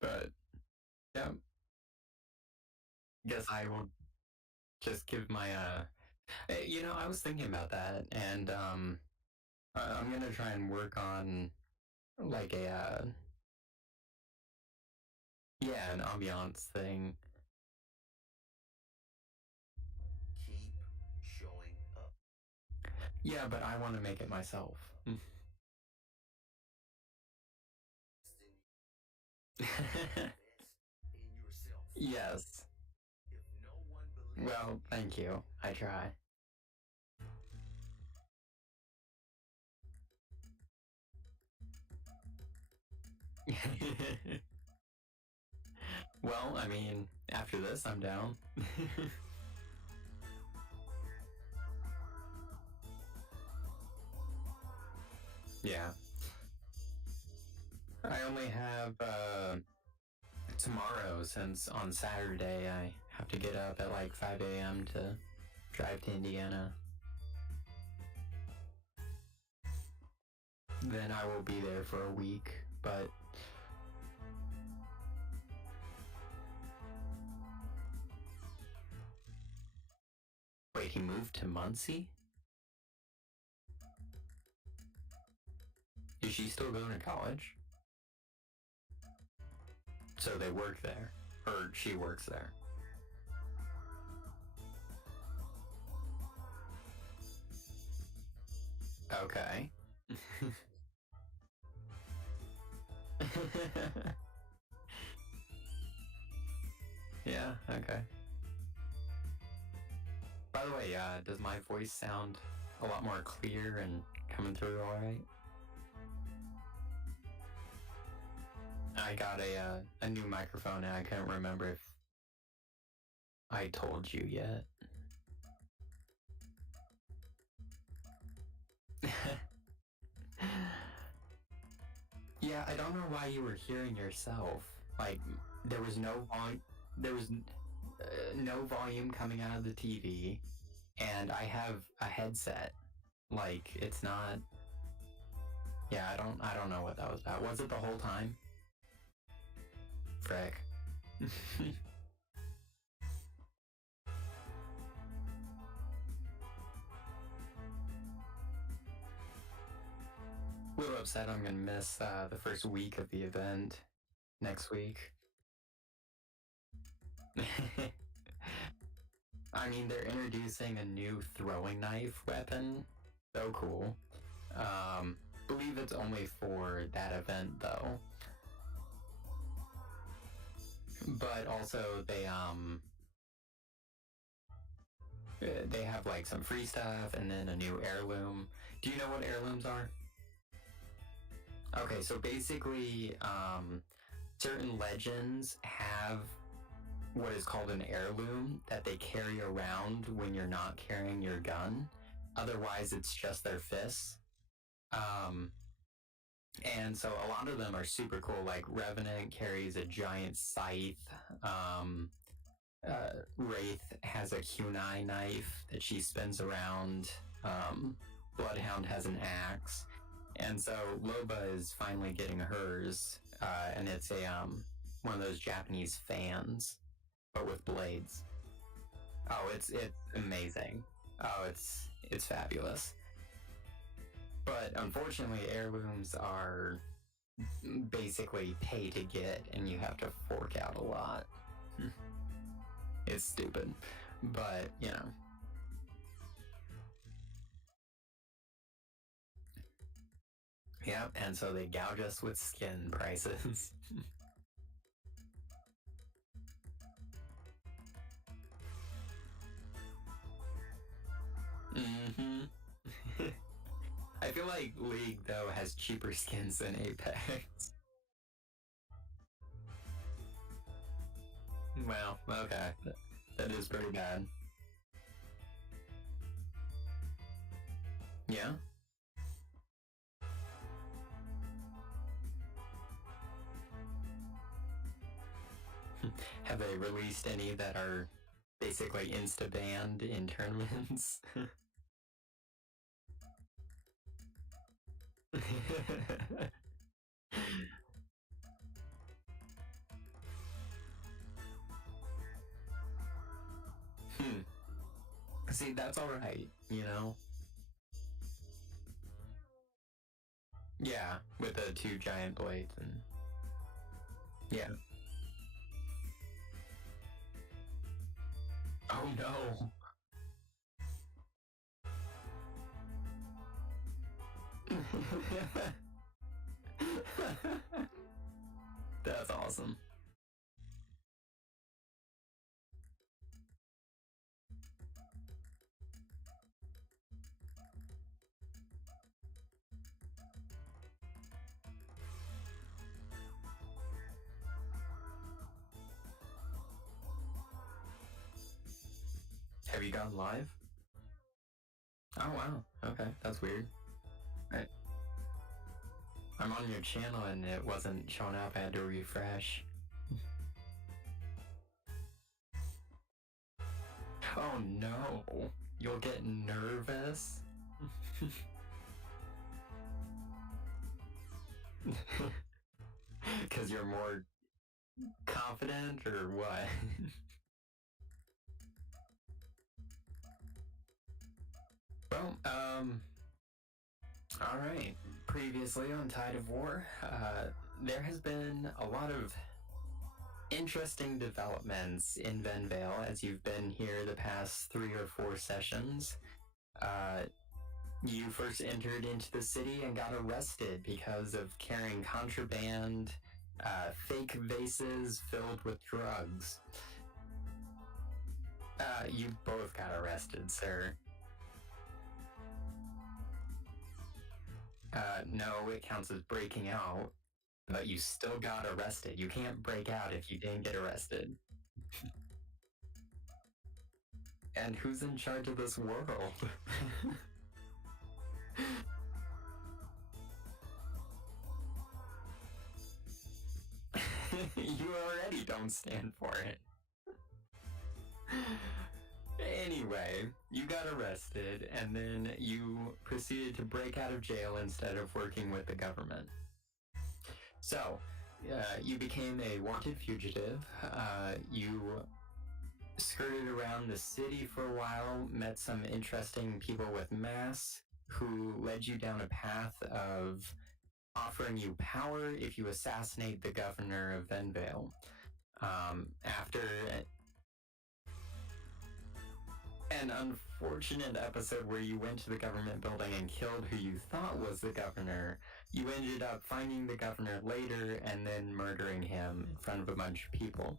But yeah, guess I will just give my I was thinking about that, and I'm gonna try and work on like a yeah, an ambiance thing. Keep showing up. Yeah, but I want to make it myself. Yes. If no one believes Well, thank you. I try. Well, I mean, after this, I'm down. Yeah. I only have tomorrow, since on Saturday I have to get up at like 5 a.m. to drive to Indiana. Then I will be there for a week, but wait, he moved to Muncie? Is she still going to college? So they work there, or she works there. Okay. Yeah, okay. By the way, does my voice sound a lot more clear and coming through all right? I got a new microphone, and I couldn't remember if I told you yet. Yeah, I don't know why you were hearing yourself. Like, there was no volume coming out of the TV, and I have a headset. Like, it's not. Yeah, I don't know what that was about. Was it the whole time? Frick. A little upset I'm gonna miss the first week of the event next week. I mean, they're introducing a new throwing knife weapon. So cool. Believe it's only for that event though. But also they have like some free stuff and then a new heirloom. Do you know what heirlooms are? Okay, so basically, certain legends have what is called an heirloom that they carry around when you're not carrying your gun. Otherwise, it's just their fists. And so a lot of them are super cool. Like Revenant carries a giant scythe. Wraith has a kunai knife that she spins around. Bloodhound has an axe. And so Loba is finally getting hers, and it's a one of those Japanese fans, but with blades. Oh, it's amazing. Oh, it's fabulous. But unfortunately, heirlooms are basically pay to get, and you have to fork out a lot. It's stupid, but you know. Yep, and so they gouge us with skin prices. Mm-hmm. I feel like League, though, has cheaper skins than Apex. Well, okay. That is pretty bad. Yeah? Have they released any that are basically insta-banned in tournaments? See, that's alright, you know? Yeah, with the two giant blades and... Yeah. Oh no! That's awesome. Have you gone live? Oh wow, okay, that's weird. Right. I'm on your channel and it wasn't showing up, I had to refresh. Oh no, you'll get nervous? Because you're more confident or what? Well, alright. Previously on Tide of War, there has been a lot of interesting developments in Venvale as you've been here the past 3 or 4 sessions. You first entered into the city and got arrested because of carrying contraband, fake vases filled with drugs. You both got arrested, sir. No, it counts as breaking out, but you still got arrested. You can't break out if you didn't get arrested. And who's in charge of this world? You already don't stand for it. Anyway, you got arrested, and then you proceeded to break out of jail instead of working with the government. So, you became a wanted fugitive. You skirted around the city for a while, met some interesting people with masks who led you down a path of offering you power if you assassinate the governor of Venvale. After an unfortunate episode where you went to the government building and killed who you thought was the governor, you ended up finding the governor later and then murdering him in front of a bunch of people.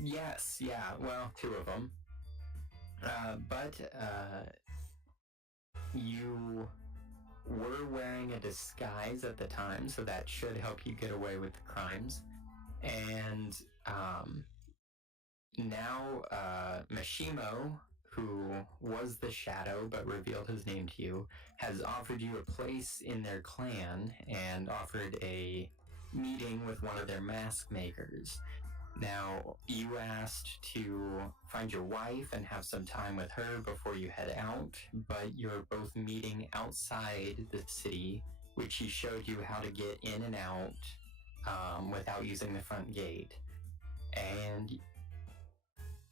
Yes, yeah, well, 2 of them. But you were wearing a disguise at the time, so that should help you get away with the crimes. And now Mishimo, who was the Shadow but revealed his name to you, has offered you a place in their clan and offered a meeting with one of their mask makers. Now, you asked to find your wife and have some time with her before you head out, but you're both meeting outside the city, which he showed you how to get in and out without using the front gate. And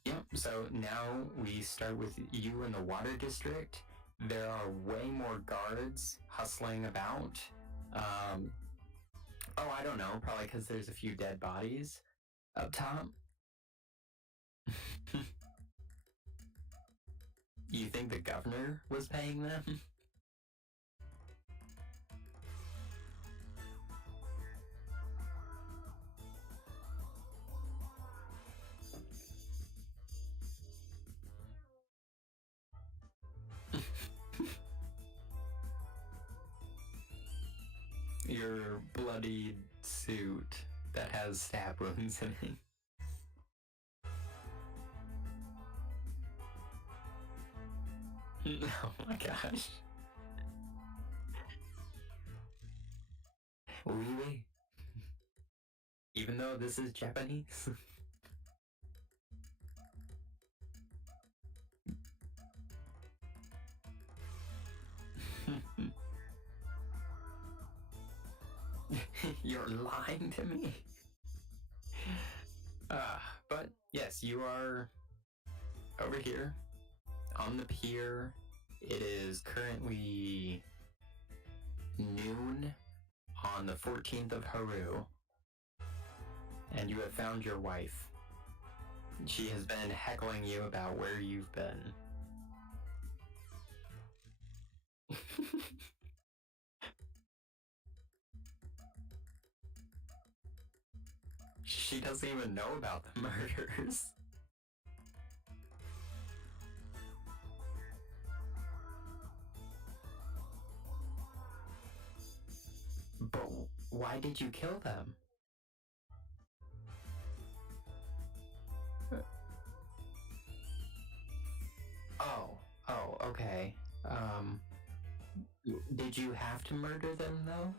yep, so now we start with you in the water district. There are way more guards hustling about. Oh, I don't know, probably because there's a few dead bodies up top. You think the governor was paying them? Your bloodied suit that has stab wounds in it. Oh my gosh. Oui, oui. Even though this is Japanese. You're lying to me. But yes, you are over here on the pier. It is currently noon on the 14th of Haru, and you have found your wife. She has been heckling you about where you've been. She doesn't even know about the murders. But why did you kill them? Oh, okay. Did you have to murder them though?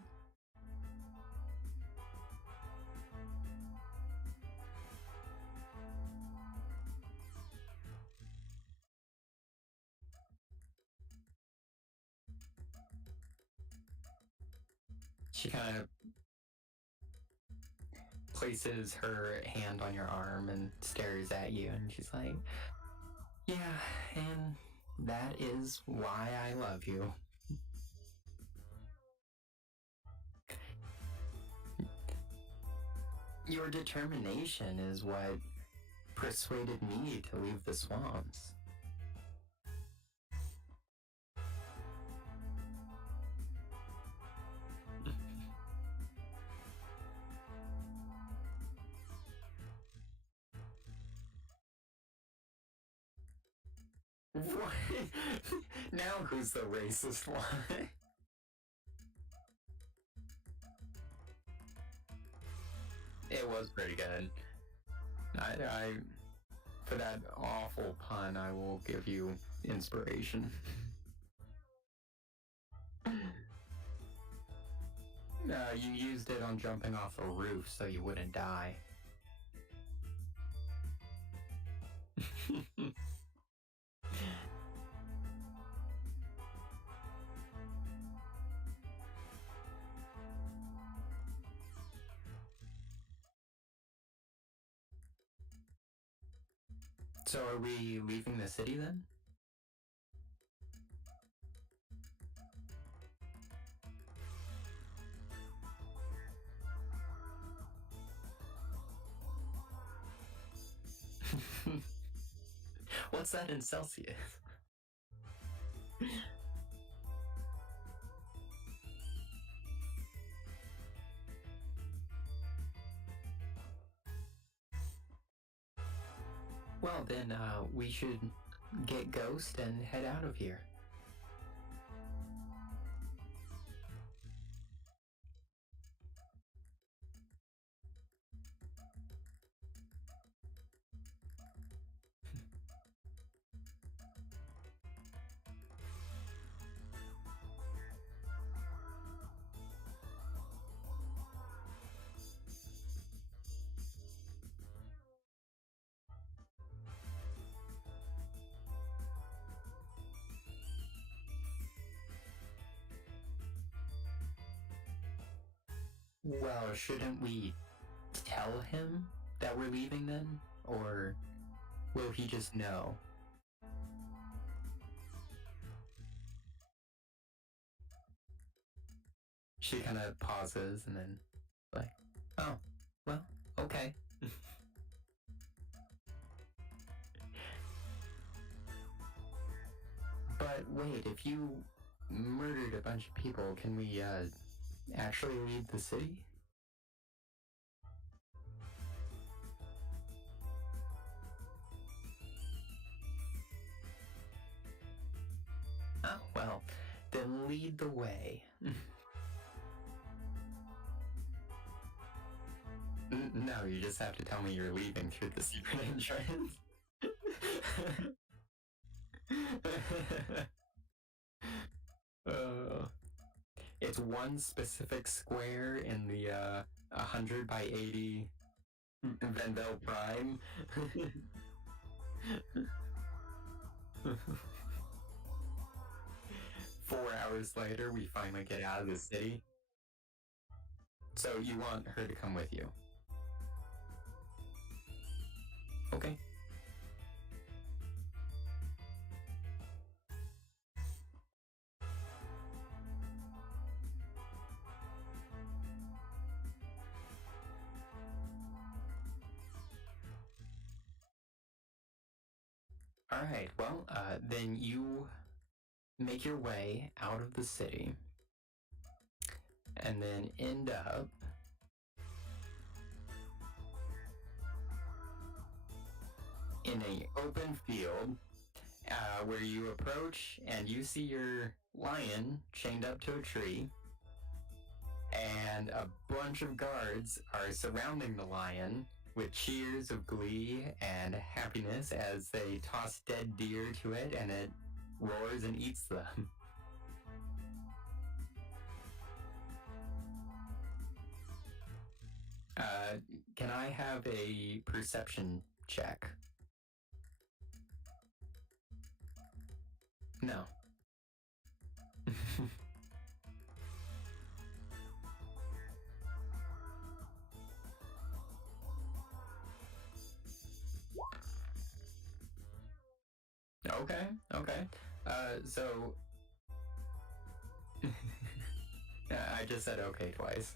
She kind of places her hand on your arm and stares at you, and she's like, yeah, and that is why I love you. Your determination is what persuaded me to leave the swamps. What? Now who's the racist one? It was pretty good. I for that awful pun, I will give you inspiration. You used it on jumping off a roof so you wouldn't die. So are we leaving the city then? What's that in Celsius? Well, then, we should get Ghost and head out of here. Well, shouldn't we tell him that we're leaving then? Or will he just know? She kind of pauses and then, like, oh, well, okay. But wait, if you murdered a bunch of people, can we, actually leave the city? Oh, well, then lead the way. No, you just have to tell me you're leaving through the secret entrance. It's one specific square in the 100 by 80 Vendel Prime. 4 hours later, we finally get out of the city. So you want her to come with you? Okay. Alright, well, then you make your way out of the city and then end up in an open field where you approach and you see your lion chained up to a tree, and a bunch of guards are surrounding the lion with cheers of glee and happiness as they toss dead deer to it and it roars and eats them. Can I have a perception check? No. Okay. So I just said okay twice.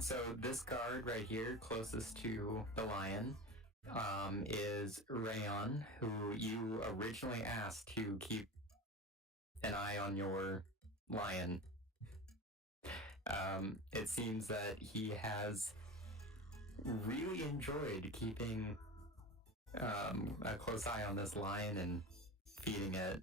So this guard right here, closest to the lion, is Rayon, who you originally asked to keep an eye on your lion. It seems that he has really enjoyed keeping a close eye on this lion and feeding it.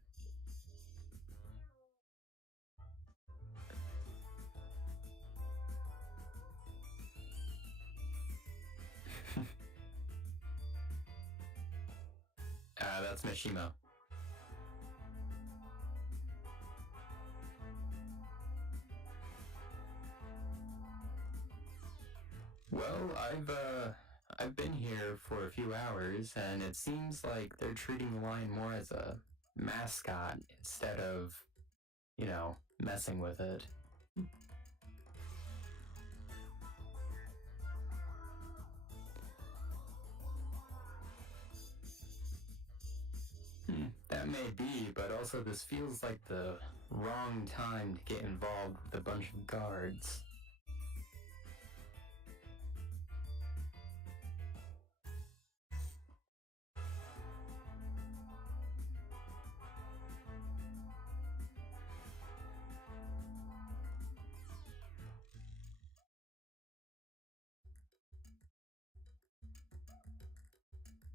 That's Mishima. Well, I've been here for a few hours, and it seems like they're treating the lion more as a mascot instead of, messing with it. That may be, but also this feels like the wrong time to get involved with a bunch of guards.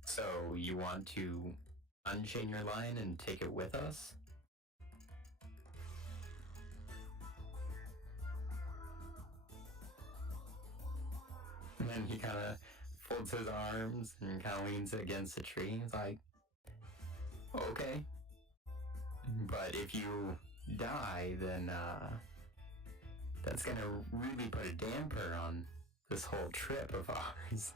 So, you want to unchain your lion and take it with us? And then he kind of folds his arms and kind of leans against a tree. He's like, okay. But if you die, then that's gonna really put a damper on this whole trip of ours.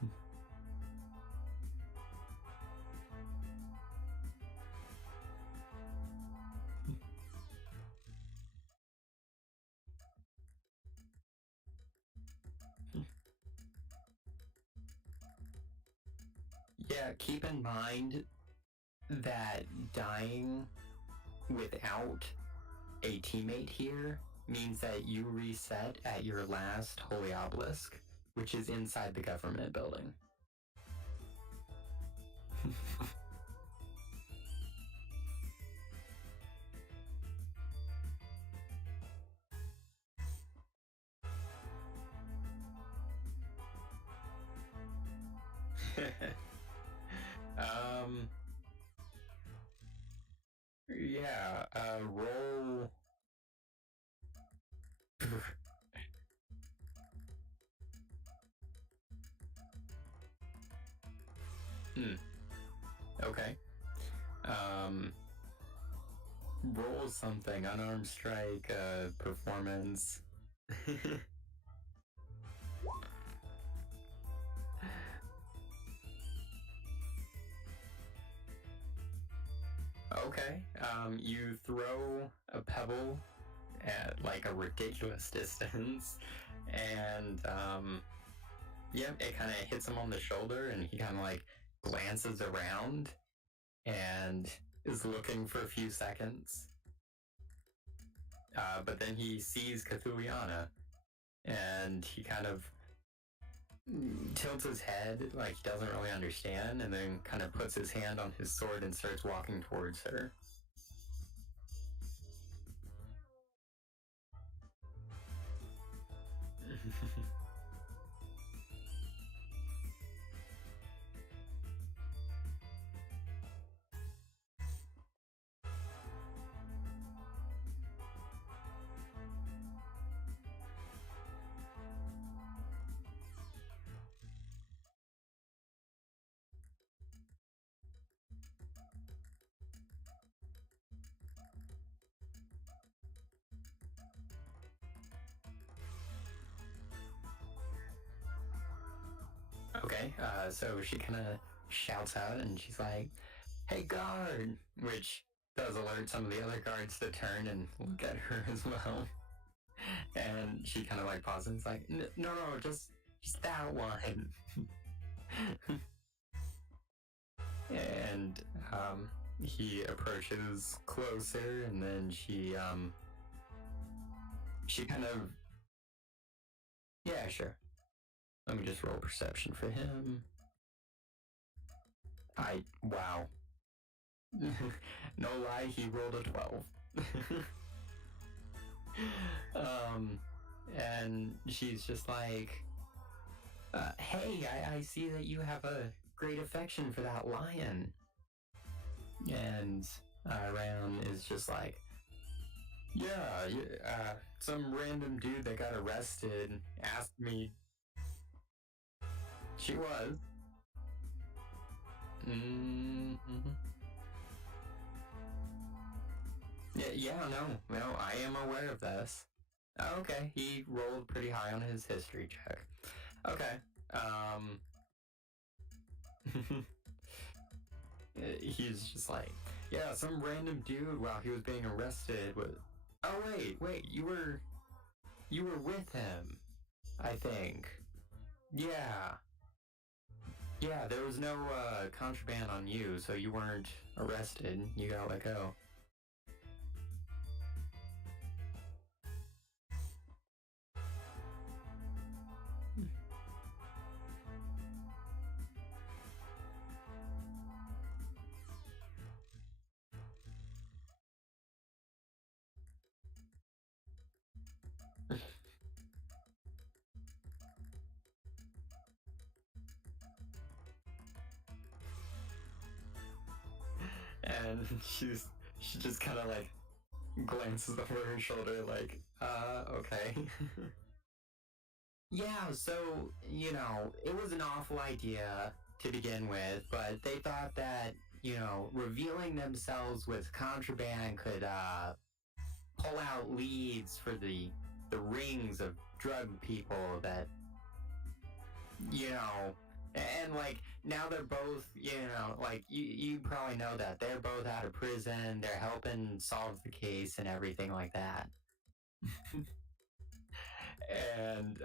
Yeah, keep in mind that dying without a teammate here means that you reset at your last holy obelisk, which is inside the government building. Yeah, roll. Okay. Roll something. Unarmed strike, performance. Okay. You throw a pebble at like a ridiculous distance, and it kind of hits him on the shoulder, and he kind of like glances around and is looking for a few seconds. But then he sees Cthulhiana and he kind of tilts his head like he doesn't really understand, and then kind of puts his hand on his sword and starts walking towards her. Okay, so she kind of shouts out and she's like, "Hey, guard!" Which does alert some of the other guards to turn and look at her as well. And she kind of like pauses and is like, "No, just that one." And he approaches closer, and then she kind of, yeah, sure. Let me just roll perception for him. Wow. No lie, he rolled a 12. And she's just like, hey, I see that you have a great affection for that lion. And Ran is just like, yeah, some random dude that got arrested asked me. She was. Mm-hmm. Yeah, no, I am aware of this. Okay, he rolled pretty high on his history check. Okay, he's just like, yeah, some random dude while he was being arrested was. Oh wait, you were with him, I think. Yeah, there was no contraband on you, so you weren't arrested. You got let go. And she just kind of like glances over her shoulder like, okay. Yeah, so, it was an awful idea to begin with, but they thought that, revealing themselves with contraband could, pull out leads for the rings of drug people that, and like, now they're both, like, you probably know that they're both out of prison, they're helping solve the case and everything like that. And,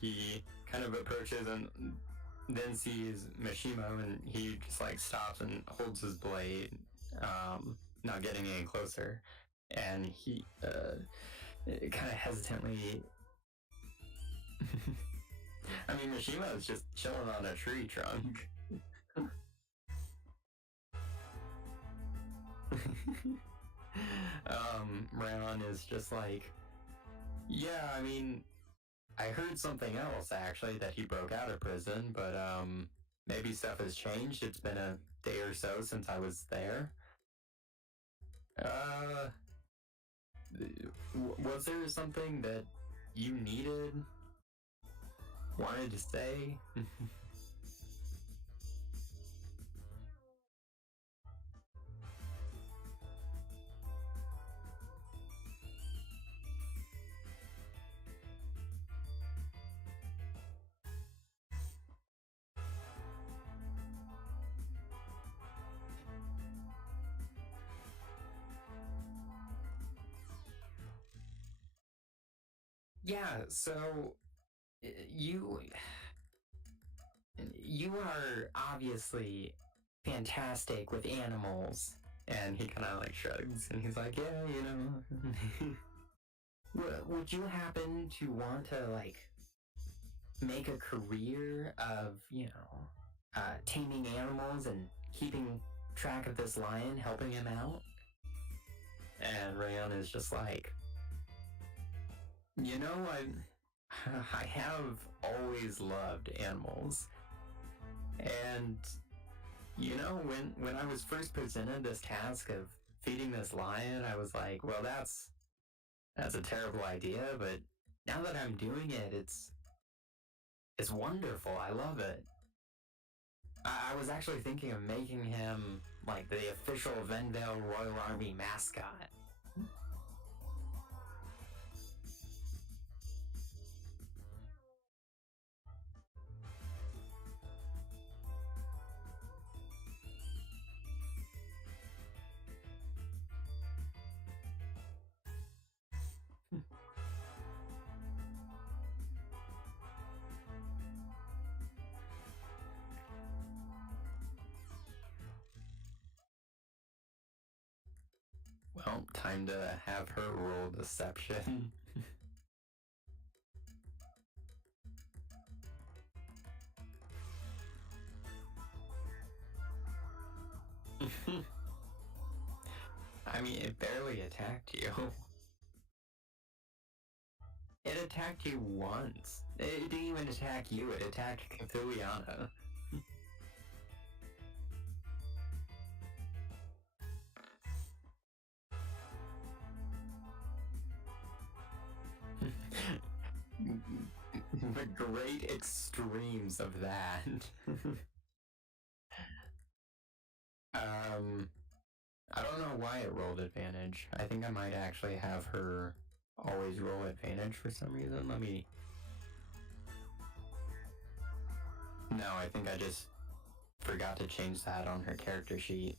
he kind of approaches and then sees Mishima, and he just like stops and holds his blade, not getting any closer. And he, kind of hesitantly. I mean, Mishima is just chilling on a tree trunk. Ran is just like, yeah, I mean, I heard something else actually, that he broke out of prison, but maybe stuff has changed. It's been a day or so since I was there. Was there something that you wanted to say? Yeah, so you are obviously fantastic with animals. And he kind of like shrugs and he's like, yeah, Would you happen to want to, like, make a career of, taming animals and keeping track of this lion, helping him out? And Rayon is just like, I have always loved animals. And, when I was first presented this task of feeding this lion, I was like, well, that's a terrible idea, but now that I'm doing it, it's wonderful. I love it. I was actually thinking of making him like the official Vendale Royal Army mascot. Well, time to have her roll deception. I mean, it barely attacked you. It attacked you once. It didn't even attack you, it attacked Cthulhiana. The great extremes of that. I don't know why it rolled advantage. I think I might actually have her always roll advantage for some reason. Let me... No, I think I just forgot to change that on her character sheet.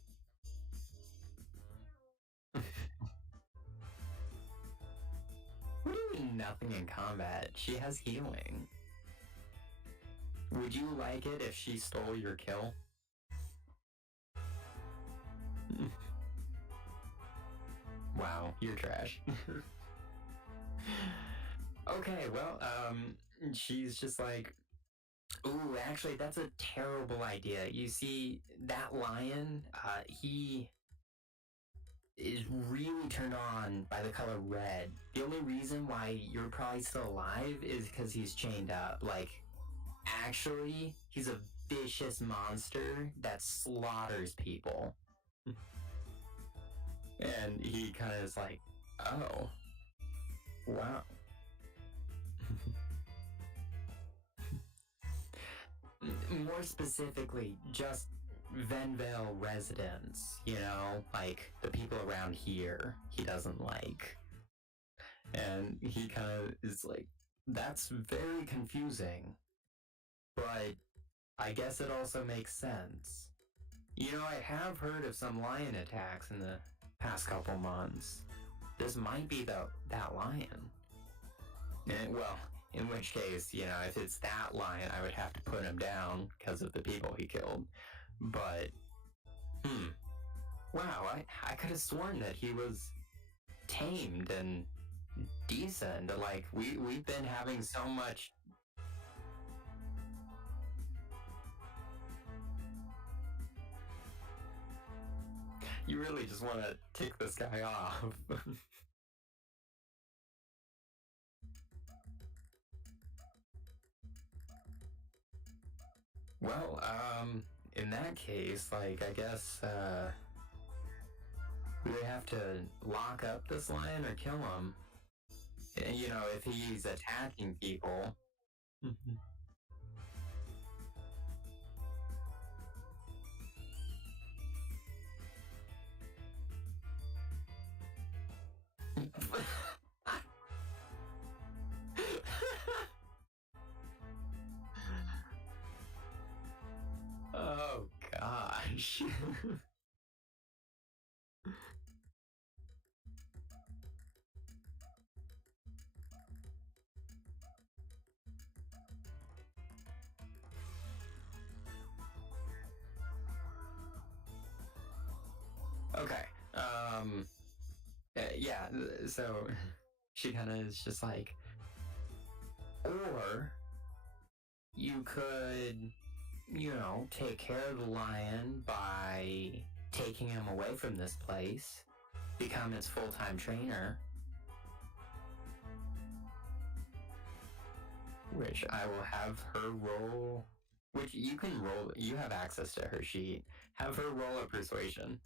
What do you mean nothing in combat? She has healing. Would you like it if she stole your kill? Wow, you're trash. Okay, well, she's just like, ooh, actually, that's a terrible idea. You see, that lion, he is really turned on by the color red. The only reason why you're probably still alive is because he's chained up. Like, actually, he's a vicious monster that slaughters people. And he kind of is like, oh, wow. More specifically, just Venvale residents, like the people around here he doesn't like. And he kind of is like, that's very confusing. But I guess it also makes sense. I have heard of some lion attacks in the past couple months. This might be that lion. Well, in which case, if it's that lion, I would have to put him down because of the people he killed. But, wow, I could have sworn that he was tamed and decent. Like, we've been having so much... You really just want to tick this guy off. Well, in that case, like, I guess, we would have to lock up this lion or kill him. If he's attacking people. Oh, gosh. Okay, yeah, so she kind of is just like, or you could, take care of the lion by taking him away from this place, become its full-time trainer, which I will have her roll, which you can roll, you have access to her sheet, have her roll a persuasion.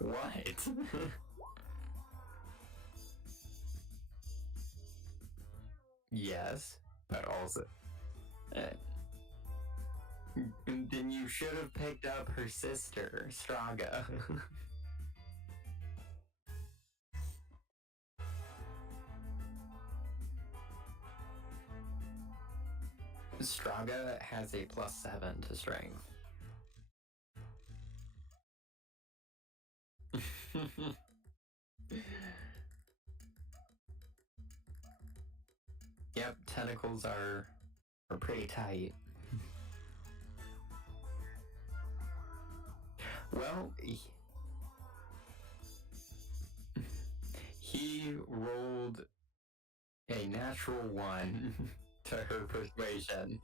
What? Yes, but also... then you should have picked up her sister, Straga. Straga has a +7 to strength. Yep, tentacles are pretty tight. Well, he rolled a natural 1 to her persuasion.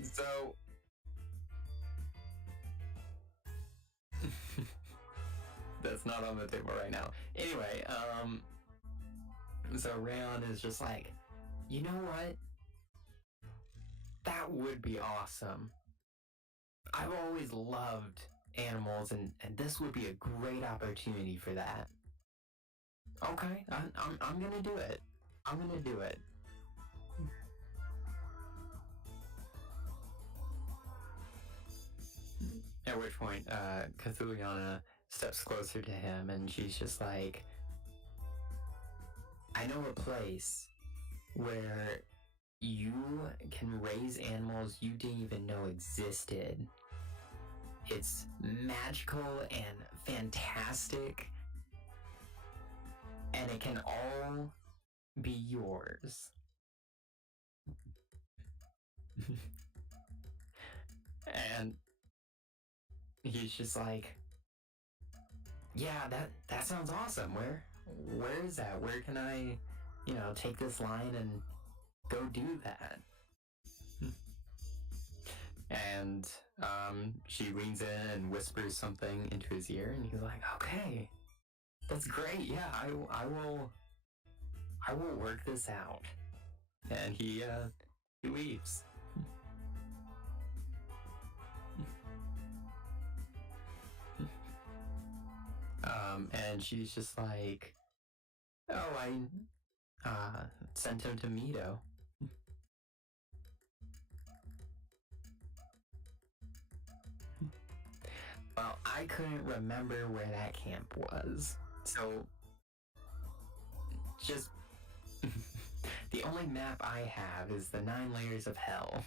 So... that's not on the table right now. Anyway, so Rayon is just like, you know what? That would be awesome. I've always loved animals, and this would be a great opportunity for that. Okay, I'm gonna do it. I'm gonna do it. At which point, Cthulhiana steps closer to him, and she's just like, I know a place where you can raise animals you didn't even know existed. It's magical and fantastic, and it can all be yours. And he's just like, yeah, that sounds awesome. Where is that? Where can I, take this line and go do that? And she leans in and whispers something into his ear, and he's like, okay, that's great. Yeah, I will work this out. And he leaves. And she's just like, oh, I sent him to Mito. Well, I couldn't remember where that camp was, so just the only map I have is the 9 layers of hell.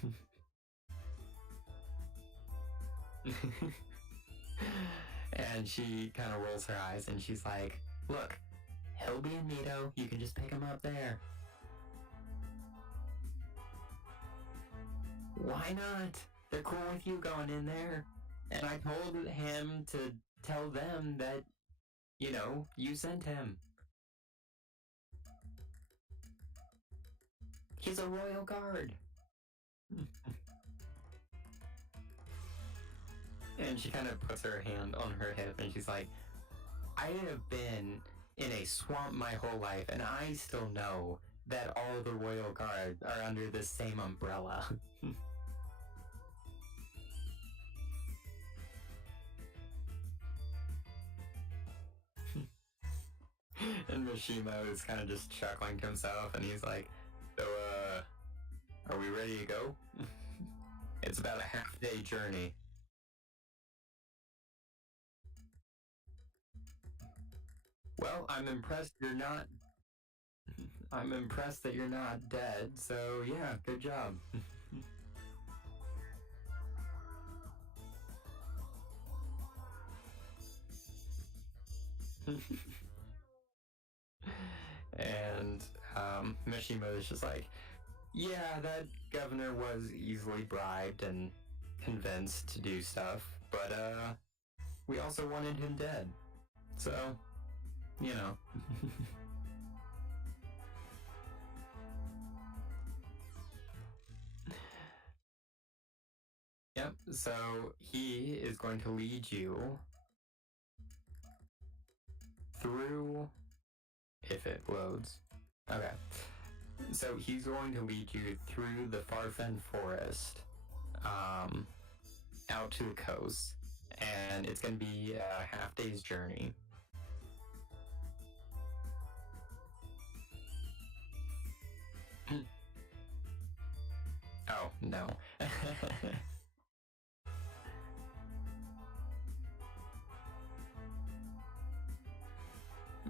And she kind of rolls her eyes and she's like, look, he'll be in Mito, you can just pick him up there. Why not? They're cool with you going in there. And I told him to tell them that, you sent him. He's a royal guard. And she kind of puts her hand on her hip and she's like, I have been in a swamp my whole life, and I still know that all the royal guards are under the same umbrella. And Mishimo is kind of just chuckling to himself, and he's like, so, are we ready to go? It's about a half-day journey. Well, I'm impressed that you're not dead, so yeah, good job. And Mishimo is just like, Yeah, that governor was easily bribed and convinced to do stuff, but we also wanted him dead. So, you know. Yep, so he is going to lead you through, if it loads. Okay. So he's going to lead you through the Farfen forest, out to the coast, and it's going to be a half day's journey. Oh, no.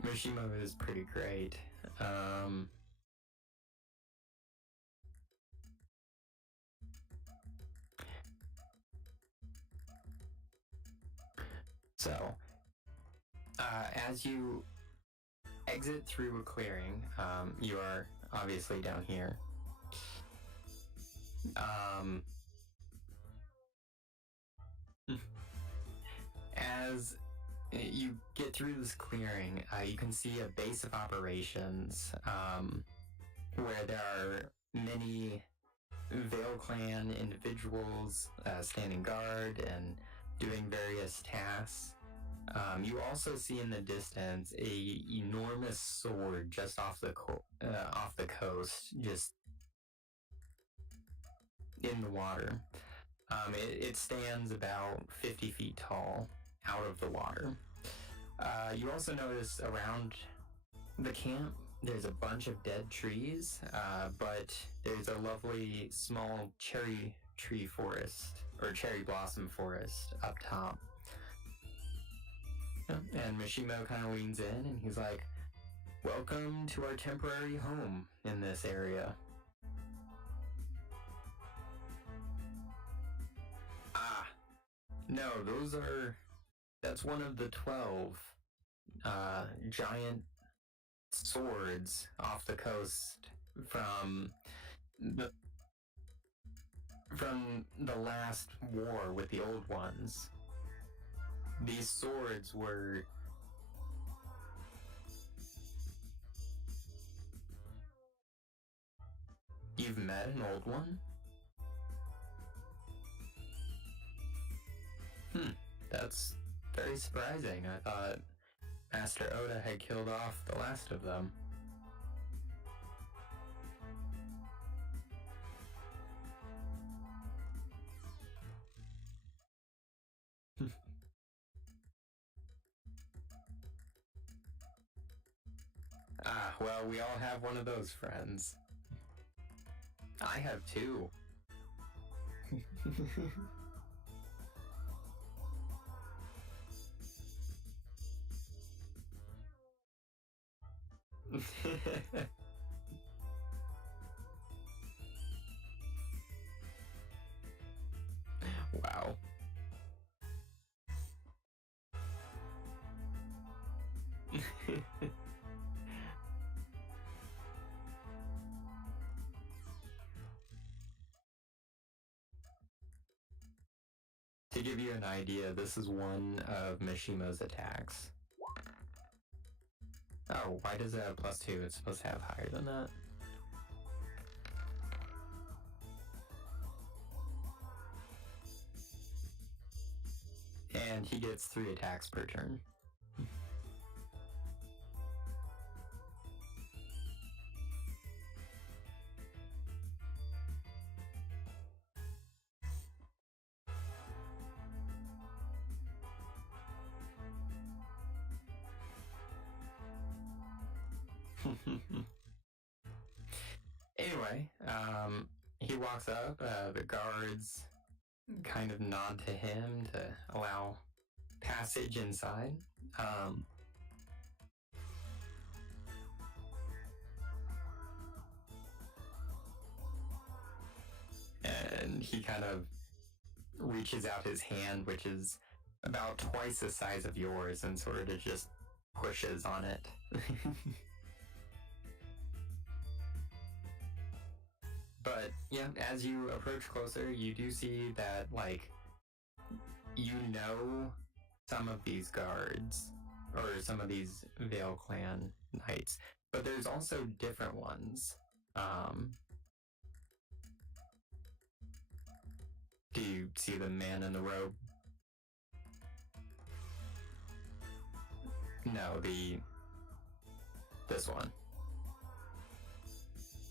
Mishima is pretty great. So, as you exit through a clearing, you are obviously down here. As you get through this clearing, you can see a base of operations where there are many Veil Clan individuals standing guard and doing various tasks. You also see in the distance a enormous sword just off the coast, just in the water. It stands about 50 feet tall out of the water. You also notice around the camp there's a bunch of dead trees, but there's a lovely small cherry tree forest, or cherry blossom forest, up top. And Mishimo kind of leans in and he's like, "Welcome to our temporary home in this area." Ah, no, that's one of the 12 giant swords off the coast from the last war with the old ones. These swords were You've met an old one? That's very surprising. I thought Master Oda had killed off the last of them. Ah, well, we all have one of those friends. I have two. Wow. To give you an idea, this is one of Mishimo's attacks. Oh, why does it have +2? It's supposed to have higher than that. And he gets 3 attacks per turn. Anyway, he walks up, the guards kind of nod to him to allow passage inside. And he kind of reaches out his hand, which is about twice the size of yours, and sort of just pushes on it. But yeah, as you approach closer, you do see that, like, you know some of these guards, or some of these Vale Clan knights, but there's also different ones. Do you see the man in the robe? No, this one.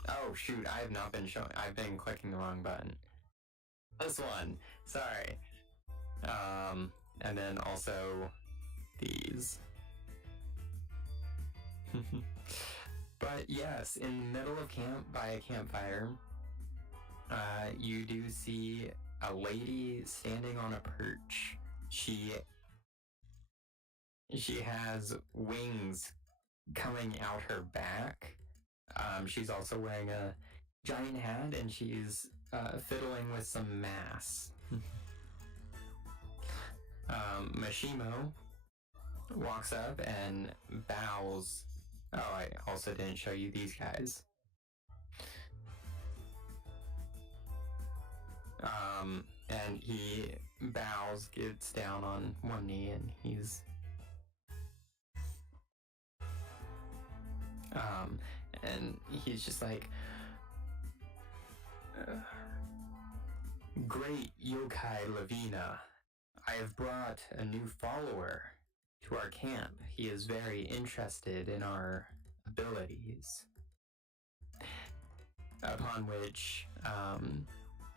Oh shoot, I have not been showing. I've been clicking the wrong button. This one. Sorry. And then also these. But yes, in the middle of camp, by a campfire, you do see a lady standing on a perch. She has wings coming out her back. She's also wearing a giant hat, and she's fiddling with some mass. Mashimo walks up and bows. Oh, I also didn't show you these guys. And he bows, gets down on one knee, and he's just like, "Great Yokai Lavina, I have brought a new follower to our camp. He is very interested in our abilities." Upon which,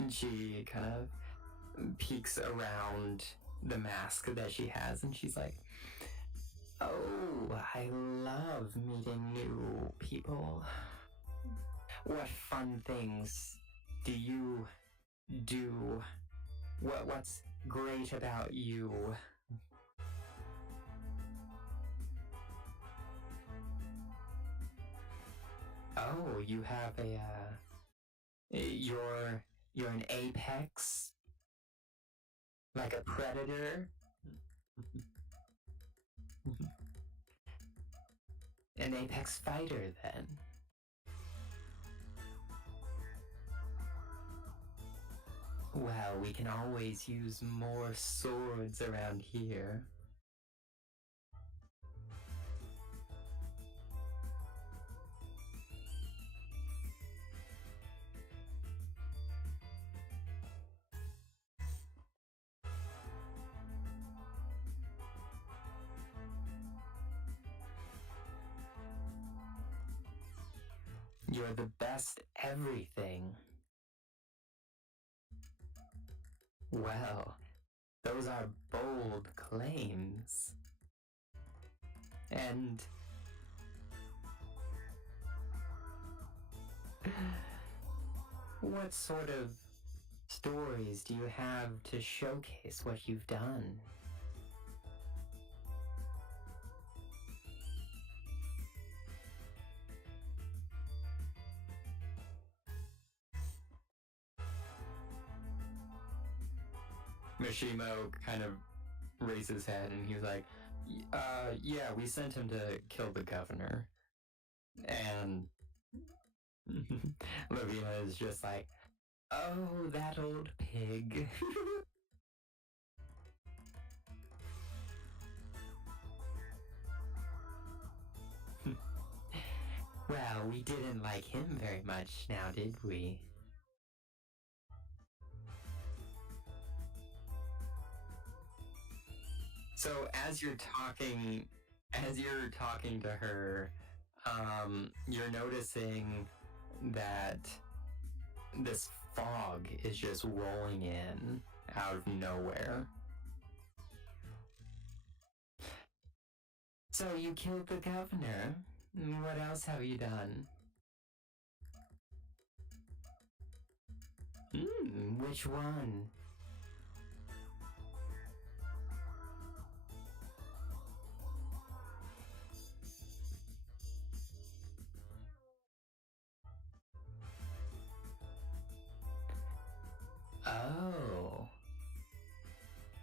she kind of peeks around the mask that she has, and she's like, "Oh, I love meeting new people. What fun things do you do? What's great about you?" "Oh, you have you're an apex? Like a predator?" "An apex fighter, then?" "Well, we can always use more swords around here." "You're the best everything." "Well, those are bold claims. And what sort of stories do you have to showcase what you've done?" Mishimo kind of raised his head, and he was like, "Yeah, we sent him to kill the governor." And Lavina is just like, "Oh, that old pig." "Well, we didn't like him very much now, did we?" So as you're talking to her, you're noticing that this fog is just rolling in out of nowhere. "So you killed the governor. What else have you done?" Which one?" "Oh.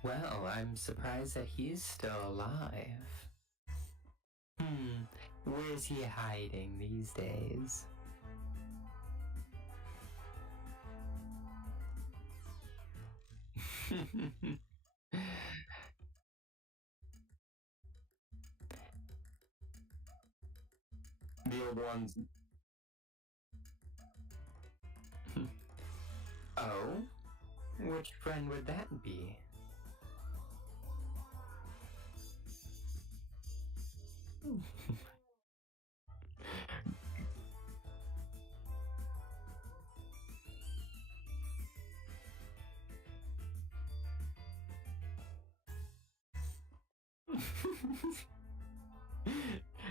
Well, I'm surprised that he's still alive. Where's he hiding these days?" The old ones. Oh? Which friend would that be?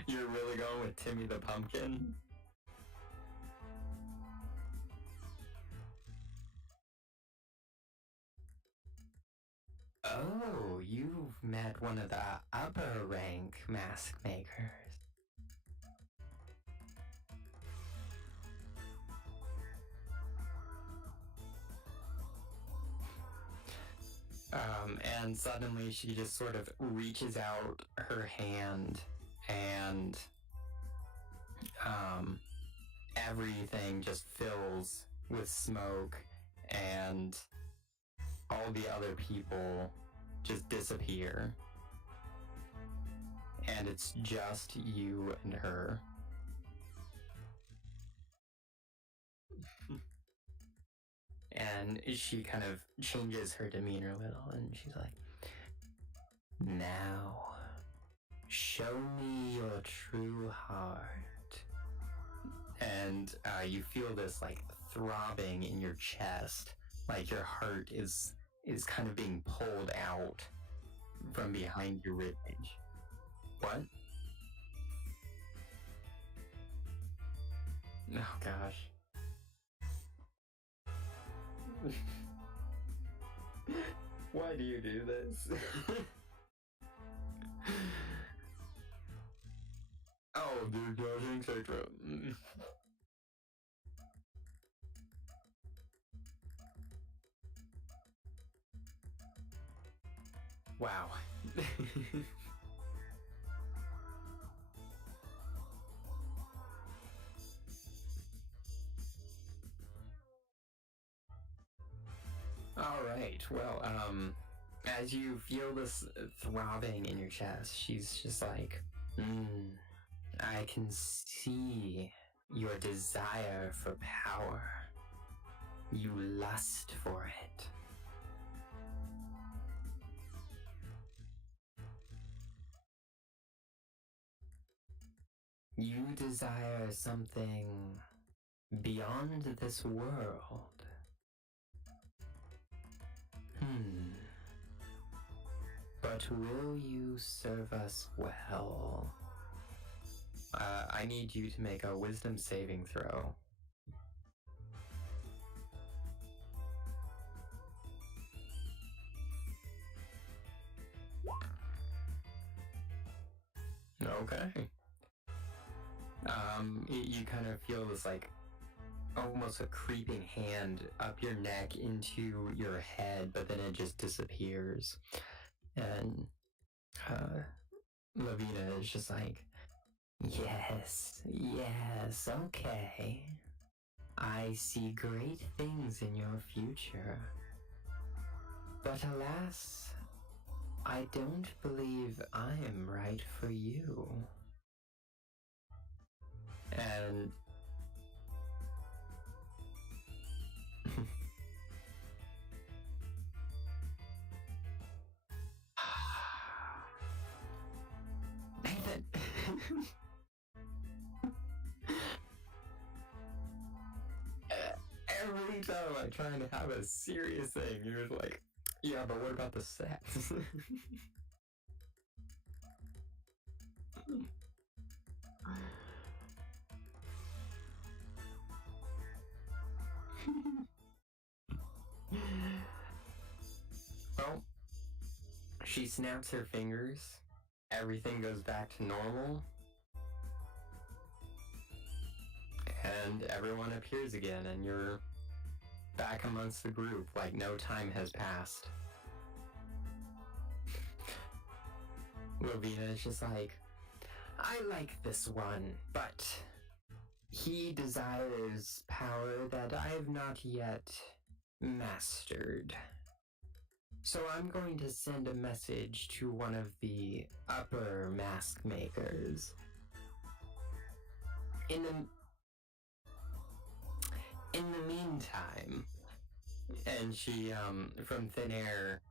You're really going with Timmy the Pumpkin? Oh, you've met one of the upper rank mask makers. And suddenly she just sort of reaches out her hand and everything just fills with smoke and all the other people just disappear. And it's just you and her. And she kind of changes her demeanor a little and she's like, now, show me your true heart. And you feel this like throbbing in your chest, like your heart is kind of being pulled out from behind your ribcage. What? Oh gosh. Why do you do this? Oh, dude, dodging Sekiro. Wow. All right. Well, as you feel this throbbing in your chest, she's just like, I can see your desire for power. You lust for it. You desire something beyond this world. But will you serve us well? I need you to make a wisdom saving throw. Okay. You kind of feel this like almost a creeping hand up your neck into your head, but then it just disappears. And Lavina is just like, yes, okay. I see great things in your future. But alas, I don't believe I am right for you. And Nathan. Every time I'm trying to have a serious thing, you're like, yeah, but what about the sex? Well, she snaps her fingers, everything goes back to normal, and everyone appears again, and you're back amongst the group like no time has passed. Lavina is just like, I like this one, but he desires power that I have not yet mastered. So I'm going to send a message to one of the upper mask makers. In the meantime, and she from thin air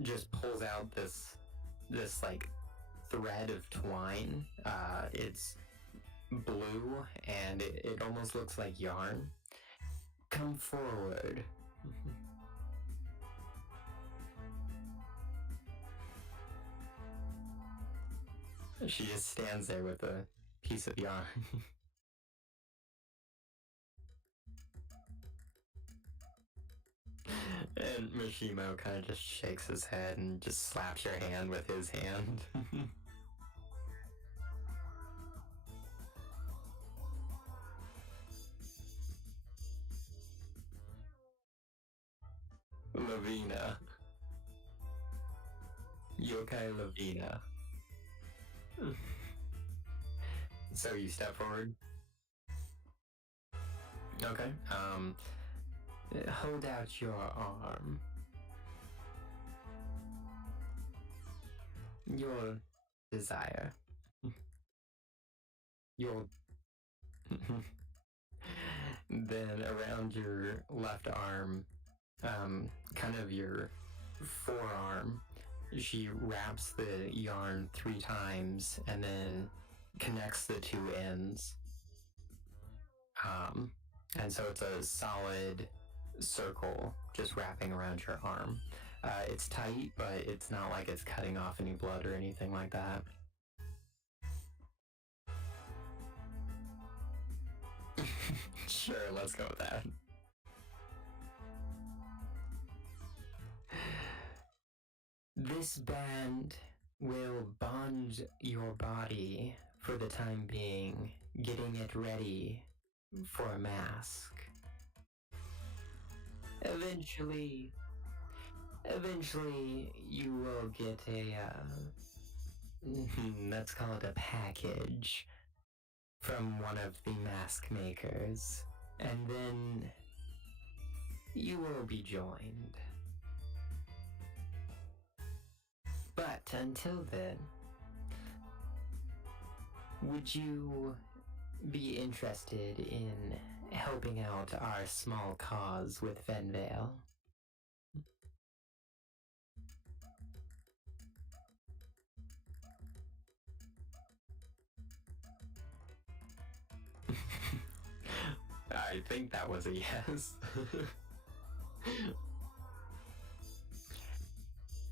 just pulls out this like thread of twine. It's blue and it almost looks like yarn. Come forward. She just stands there with a piece of yarn. And Mishimo kind of just shakes his head and just slaps your hand with his hand. Lavina. Yokai Lavina. So you step forward. Okay. Hold out your arm. Your desire. Your... Then around your left arm, kind of your forearm, she wraps the yarn 3 times and then connects the 2 ends. And so it's a solid circle just wrapping around your arm. It's tight, but it's not like it's cutting off any blood or anything like that. Sure, let's go with that. This band will bond your body for the time being, getting it ready for a mask. Eventually you will get a, let's call it a package from one of the mask makers, and then you will be joined. But until then, would you be interested in helping out our small cause with Venvale? I think that was a yes.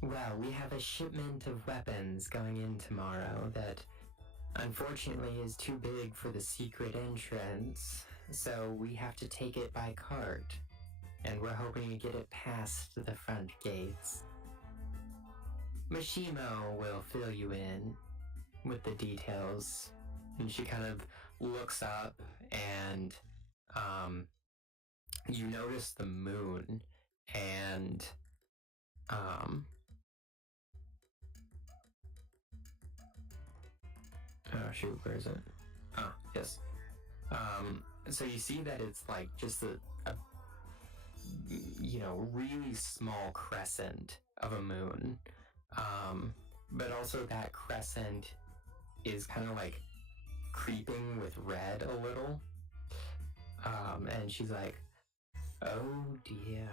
Well, we have a shipment of weapons going in tomorrow that unfortunately is too big for the secret entrance, so we have to take it by cart, and we're hoping to get it past the front gates. Mishimo will fill you in with the details, and she kind of looks up and you notice the moon, and oh shoot, where is it? Ah, yes. So you see that it's like just a really small crescent of a moon, but also that crescent is kind of like creeping with red a little, and she's like, oh dear.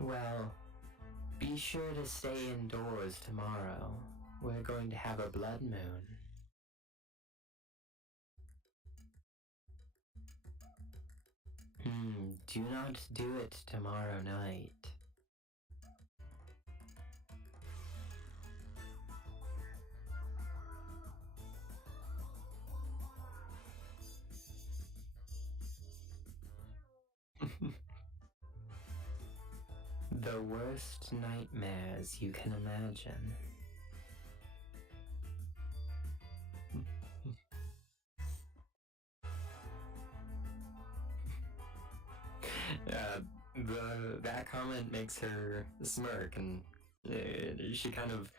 Well, be sure to stay indoors tomorrow. We're going to have a blood moon. Do not do it tomorrow night. The worst nightmares you can imagine. That comment makes her smirk, and she kind of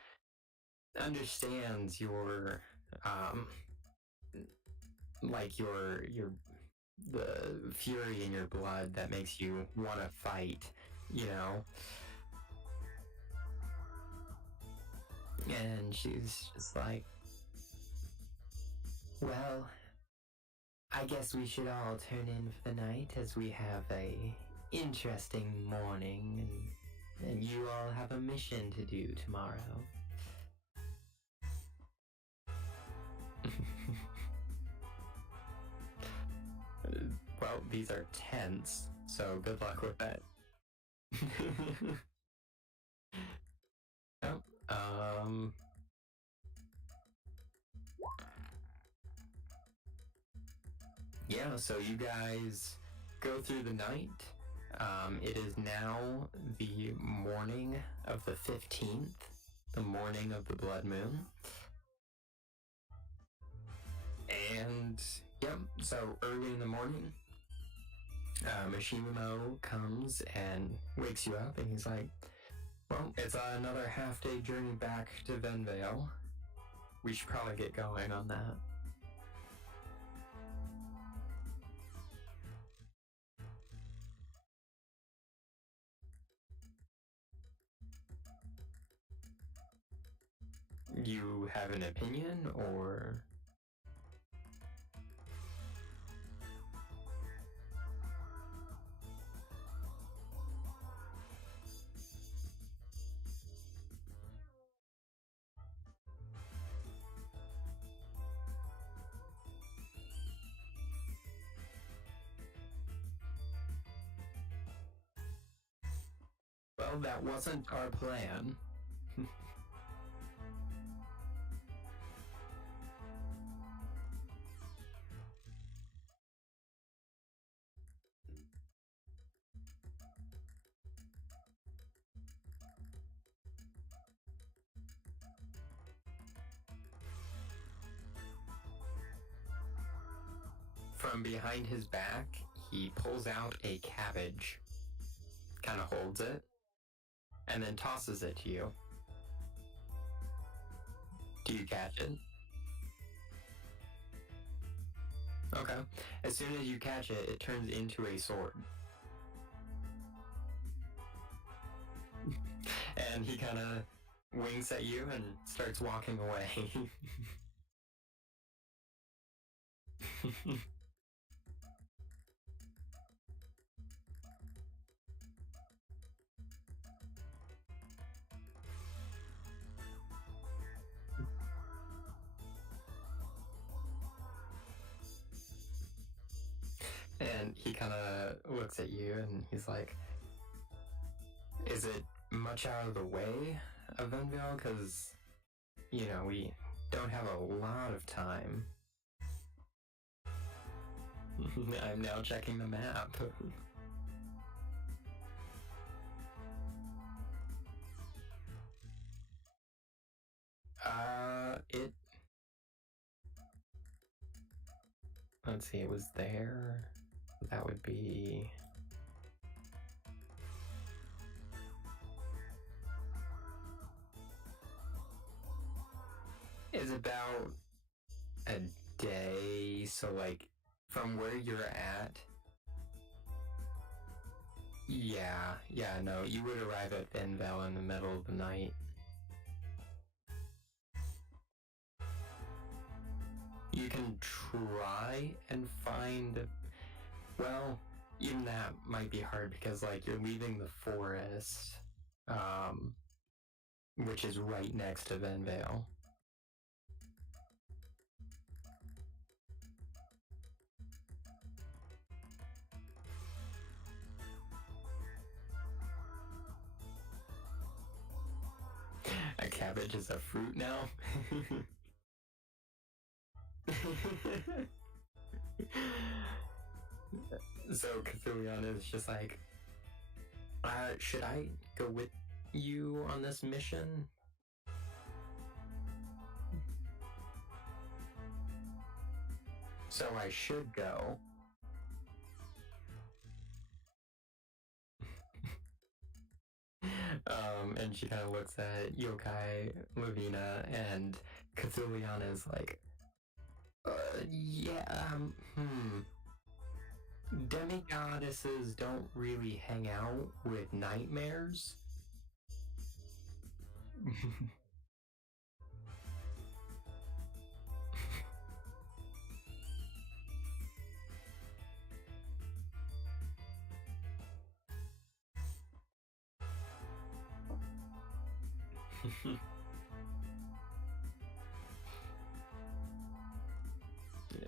understands your the fury in your blood that makes you want to fight, you know. And she's just like, well, I guess we should all turn in for the night as we have a interesting morning and you all have a mission to do tomorrow. Well, these are tents, so good luck with that. Oh, yeah, so you guys go through the night. It is now the morning of the 15th, the morning of the blood moon. And, yep, so early in the morning, Mishimo comes and wakes you up, and he's like, well, it's another half-day journey back to Venvale. We should probably get going on that. You have an opinion, or... Well, that wasn't our plan. From behind his back, he pulls out a cabbage, kind of holds it, and then tosses it to you. Do you catch it? Okay. As soon as you catch it, it turns into a sword. And he kind of winks at you and starts walking away. And he kind of looks at you and he's like, is it much out of the way of Venville? Because, you know, we don't have a lot of time. I'm now checking the map. Let's see, it was there. That would be... Is about a day, so like, from where you're at... Yeah, no, you would arrive at Venvale in the middle of the night. You can try and find... Well, even that might be hard because, like, you're leaving the forest, which is right next to Venvale. A cabbage is a fruit now? So Cthulhian is just like, should I go with you on this mission? So I should go. And she kind of looks at Yokai Lavina, and Cthulhian is like, yeah, Demigoddesses don't really hang out with nightmares.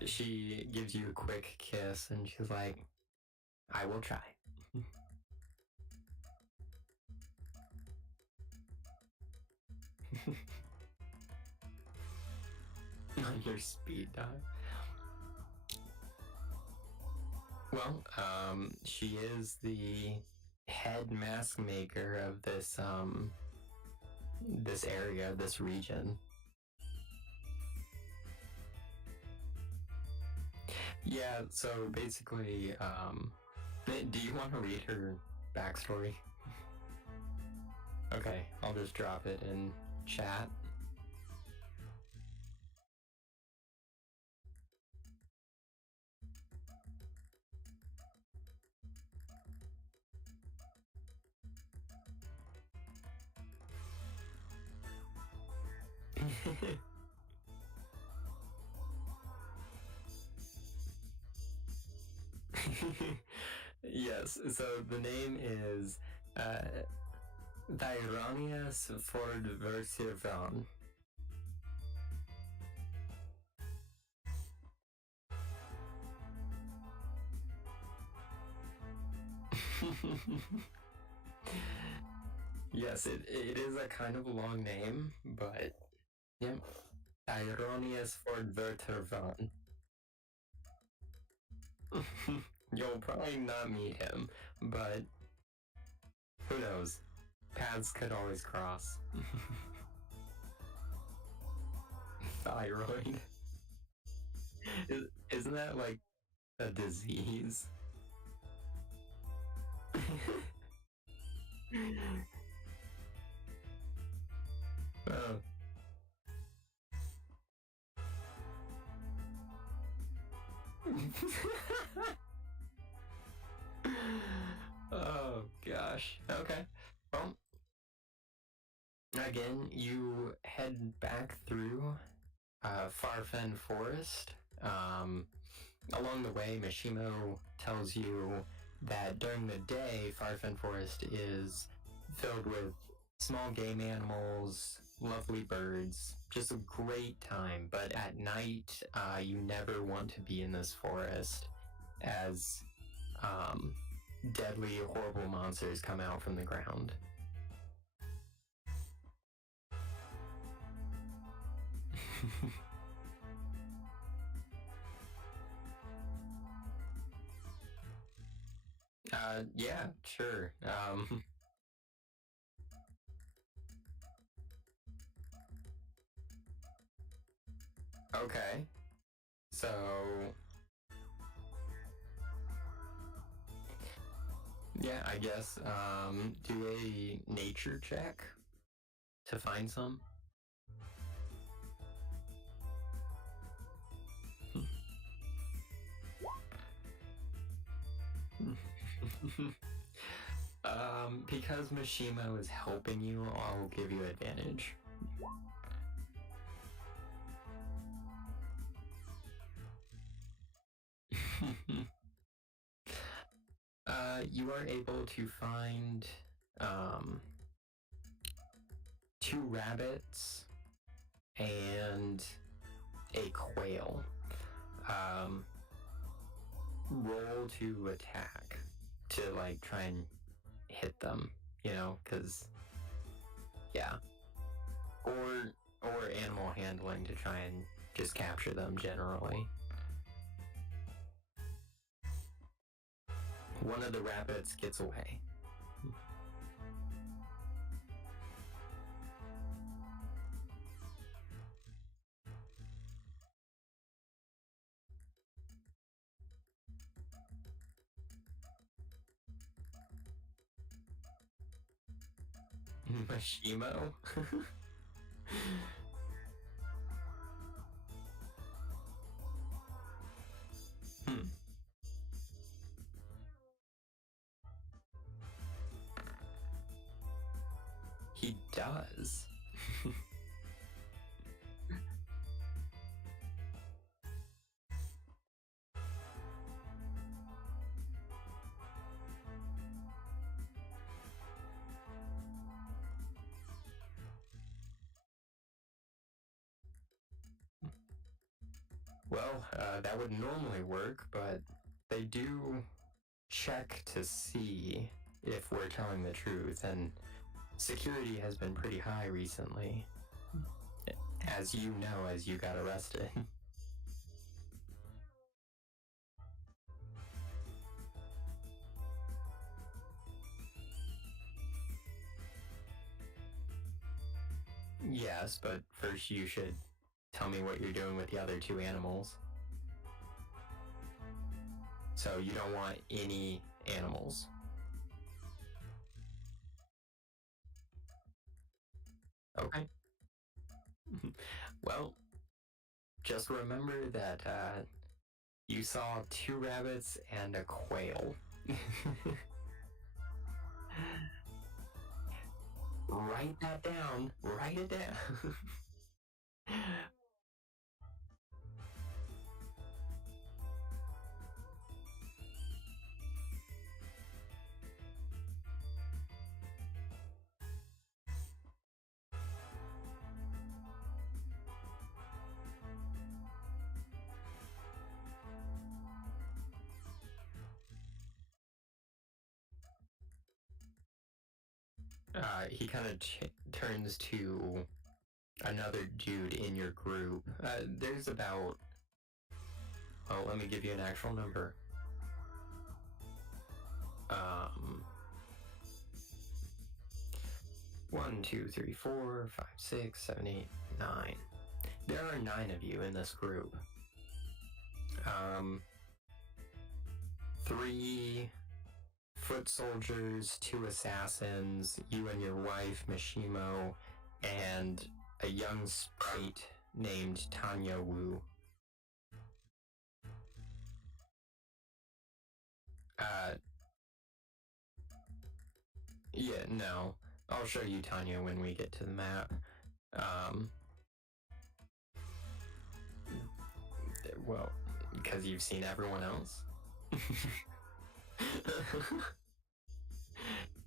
She gives you a quick kiss and she's like, I will try. On your speed dial. Well, she is the head mask maker of this this area, this region. Yeah, so basically, do you want to read her backstory? Okay, I'll just drop it in chat. Yes, so the name is Tyronius Fordversivan. Yes, it is a kind of a long name, but yeah, Tyronius Fordversivan. You'll probably not meet him, but who knows? Paths could always cross. Thyroid. Isn't that like a disease? Oh. Oh gosh. Okay. Well, again, you head back through Farfen Forest. Along the way, Mishimo tells you that during the day, Farfen Forest is filled with small game animals, lovely birds, just a great time. But at night, you never want to be in this forest as deadly, horrible monsters come out from the ground. Yeah, sure. Okay. So, yeah, I guess, do a nature check to find some. Because Mishimo is helping you, I'll give you advantage. You are able to find, 2 rabbits and a quail. Roll to attack to, like, try and hit them, you know, because, yeah. Or animal handling to try and just capture them generally. One of the rabbits gets away. Mishimo? He does. Well, that would normally work, but they do check to see if we're telling the truth, and security has been pretty high recently. As you know, as you got arrested. Yes, but first you should tell me what you're doing with the other two animals. So you don't want any animals. Okay. Well, just remember that you saw 2 rabbits and a quail. Write that down. Write it down. He kind of turns to another dude in your group. There's about... Oh, let me give you an actual number. 1, 2, 3, 4, 5, 6, 7, 8, 9. There are 9 of you in this group. 3 foot soldiers, 2 assassins, you and your wife, Mishimo, and a young sprite named Tanya Wu. Yeah, no. I'll show you Tanya when we get to the map. Well, because you've seen everyone else.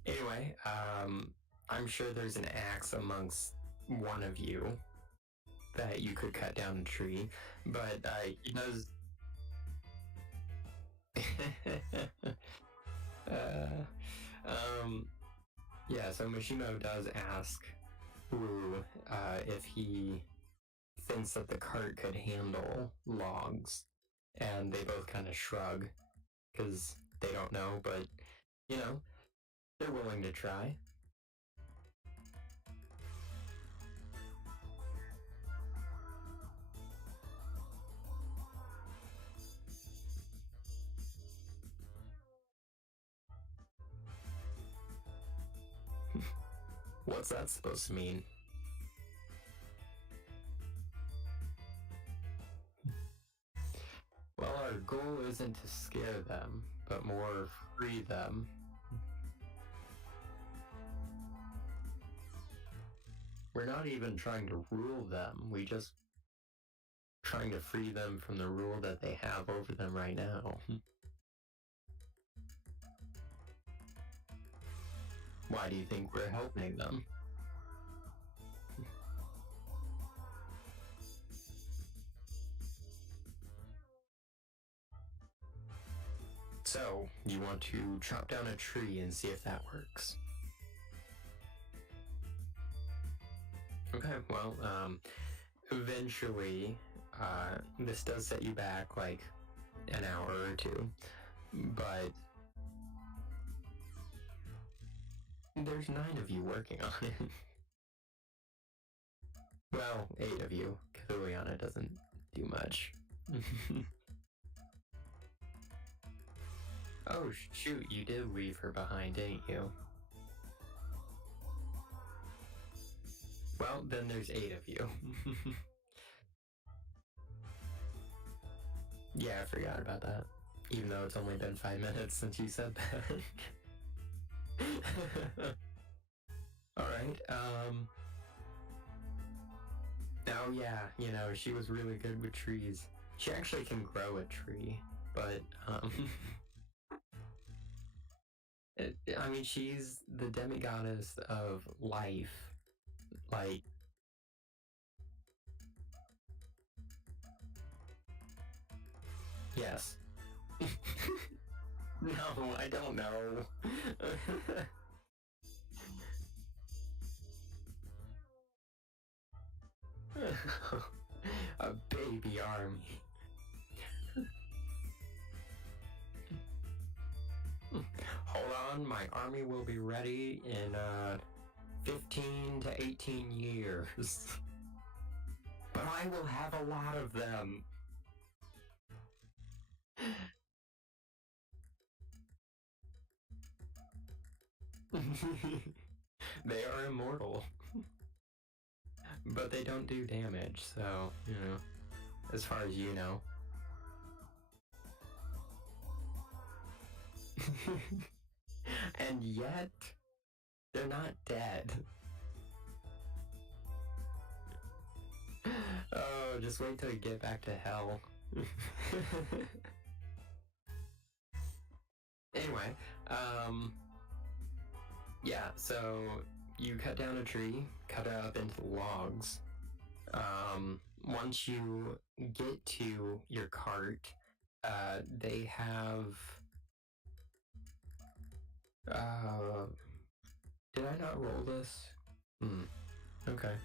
Anyway, I'm sure there's an axe amongst one of you that you could cut down a tree, but he does... yeah, so Mishimo does ask Wu if he thinks that the cart could handle logs, and they both kind of shrug, because they don't know, but, you know, they're willing to try. What's that supposed to mean? Well, our goal isn't to scare them, but more free them. We're not even trying to rule them, we just trying to free them from the rule that they have over them right now. Why do you think we're helping them? So, you want to chop down a tree and see if that works. Okay, well, eventually, this does set you back like an hour or 2, but there's 9 of you working on it. Well, 8 of you. Kiliana doesn't do much. Oh, shoot, you did leave her behind, didn't you? Well, then there's 8 of you. Yeah, I forgot about that. Even though it's only been 5 minutes since you said that. Alright, oh yeah, you know, she was really good with trees. She actually can grow a tree, but, I mean, she's the demigoddess of life. Like, Yes. No, I don't know. A baby army. Hold on, my army will be ready in 15 to 18 years. But I will have a lot of them. They are immortal. But they don't do damage, so, you know, as far as you know. And yet, they're not dead. Oh, just wait till you get back to hell. Anyway, yeah, so you cut down a tree, cut it up into logs. Once you get to your cart, they have... did I not roll this? Okay.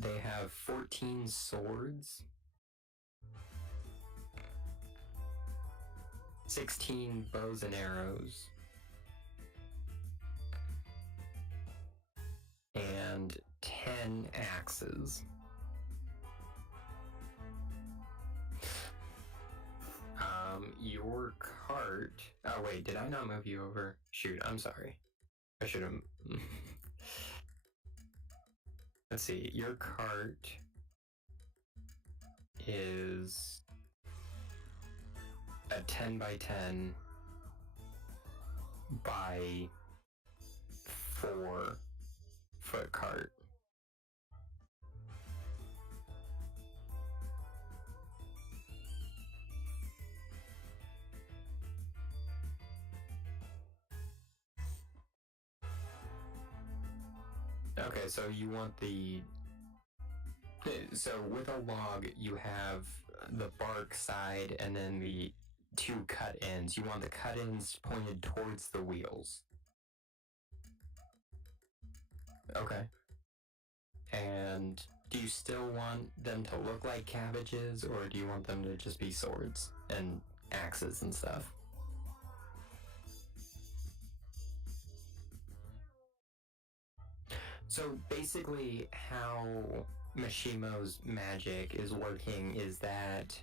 They have 14 swords, 16 bows and arrows, and 10 axes. Your cart... Oh, wait, did I not move you over? Shoot, I'm sorry. I should have... Let's see, your cart is a 10 by 10 by 4 foot cart. Okay, so you want the... So with a log, you have the bark side and then the 2 cut ends. You want the cut ends pointed towards the wheels. Okay. And do you still want them to look like cabbages, or do you want them to just be swords and axes and stuff? So basically how Mishimo's magic is working is that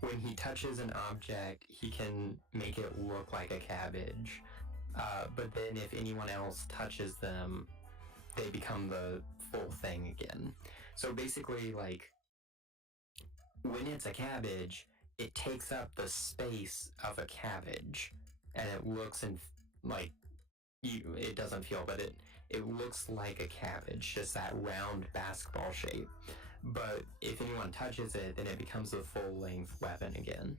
when he touches an object, he can make it look like a cabbage. But then if anyone else touches them, they become the full thing again. So basically, like, when it's a cabbage, it takes up the space of a cabbage, and it looks like it doesn't feel, but it looks like a cabbage, just that round basketball shape. But if anyone touches it, then it becomes a full-length weapon again.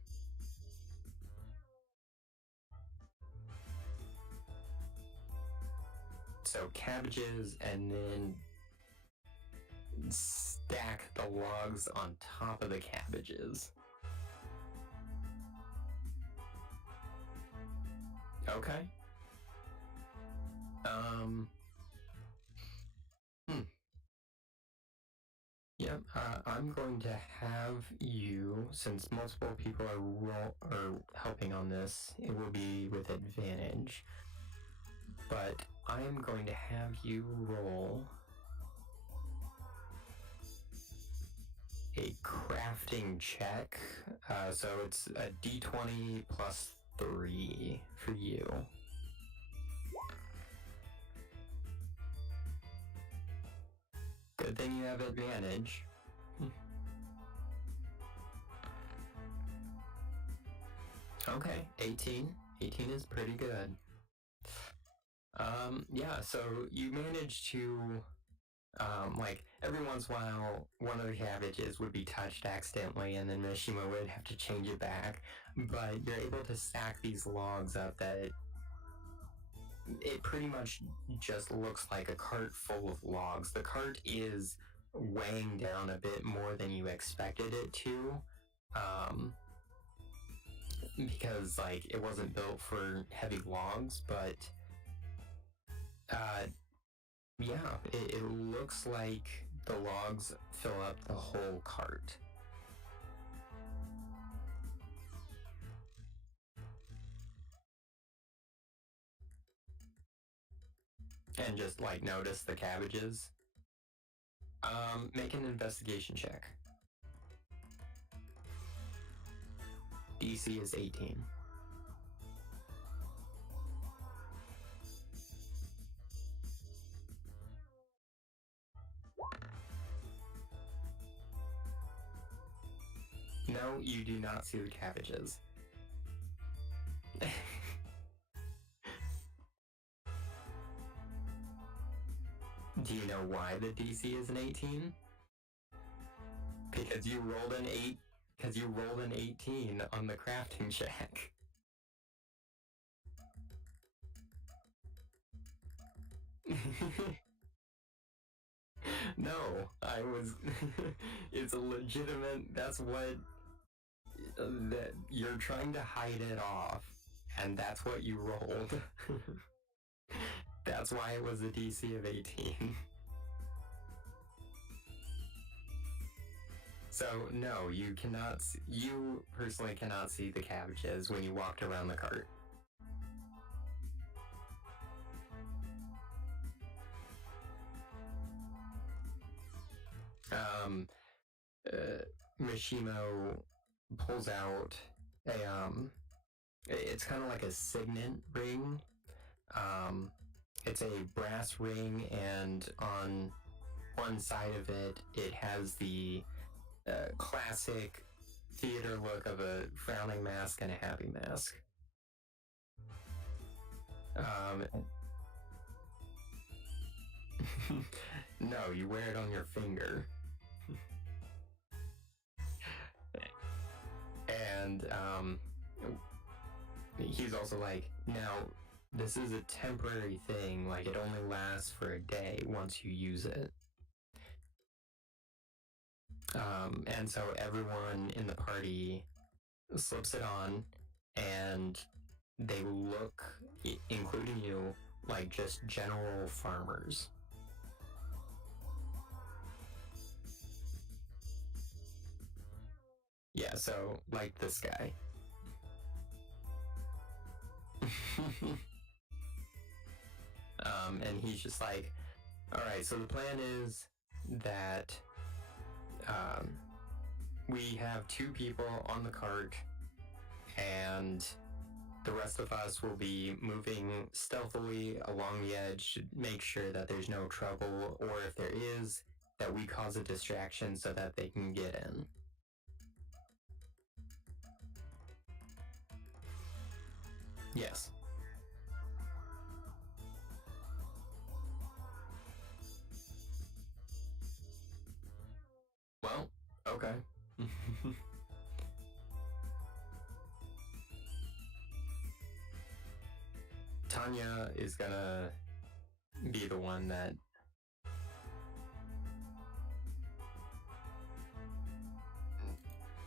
So cabbages, and then stack the logs on top of the cabbages. Okay. Yep, I'm going to have you, since multiple people are helping on this, it will be with advantage. But I am going to have you roll a crafting check. So it's a d20 plus 3 for you. Good thing you have advantage. Okay, 18. 18 is pretty good. Yeah, so you managed to, like, every once in a while, one of the cabbages would be touched accidentally, and then Mishima would have to change it back. But you're able to stack these logs up that it pretty much just looks like a cart full of logs. The cart is weighing down a bit more than you expected it to, because like it wasn't built for heavy logs, but yeah, it looks like the logs fill up the whole cart. And just like notice the cabbages. Make an investigation check. DC is 18. No, you do not see the cabbages. Do you know why the DC is an 18? Because you rolled an 8. Because you rolled an 18 on the crafting check. No, I was. It's a legitimate. That's what. That you're trying to hide it off, and that's what you rolled. That's why it was a DC of 18. So no, you cannot. You personally cannot see the cabbages when you walked around the cart. Mishimo pulls out a it's kind of like a signet ring. It's a brass ring, and on one side of it, it has the classic theater look of a frowning mask and a happy mask. No, you wear it on your finger. And he's also like, now, this is a temporary thing, like it only lasts for a day once you use it. And so everyone in the party slips it on, and they look, including you, like just general farmers. Yeah, so like this guy. And he's just like, all right, so the plan is that we have 2 people on the cart, and the rest of us will be moving stealthily along the edge to make sure that there's no trouble, or if there is, that we cause a distraction so that they can get in. Yes. Well, okay. Tanya is gonna be the one that.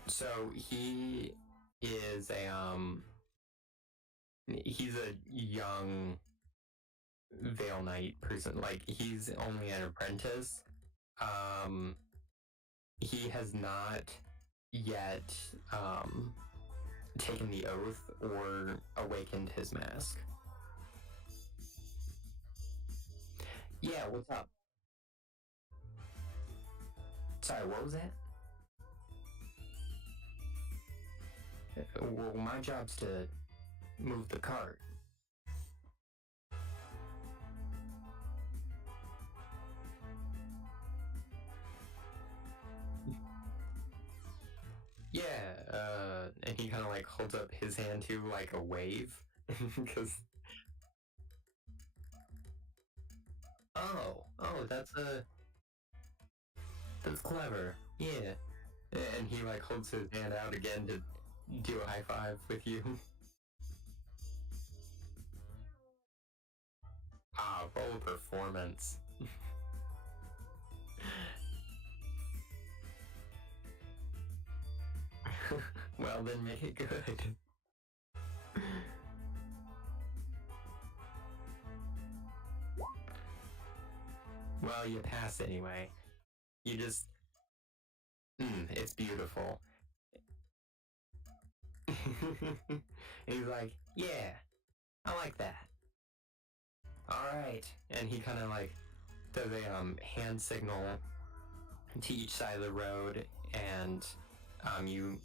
So he is he's a young Veil Knight person. Like, he's only an apprentice. He has not yet taken the oath or awakened his mask. Yeah, what's up? Sorry, what was that? Well, my job's to move the cart. Yeah, and he kind of like holds up his hand to like a wave, because. Oh, that's clever. Yeah, and he like holds his hand out again to do a high five with you. Wow, roll a performance. Well, then make it good. Well, you pass anyway. You just... it's beautiful. And he's like, yeah, I like that. Alright. And he kind of like does a hand signal to each side of the road, and you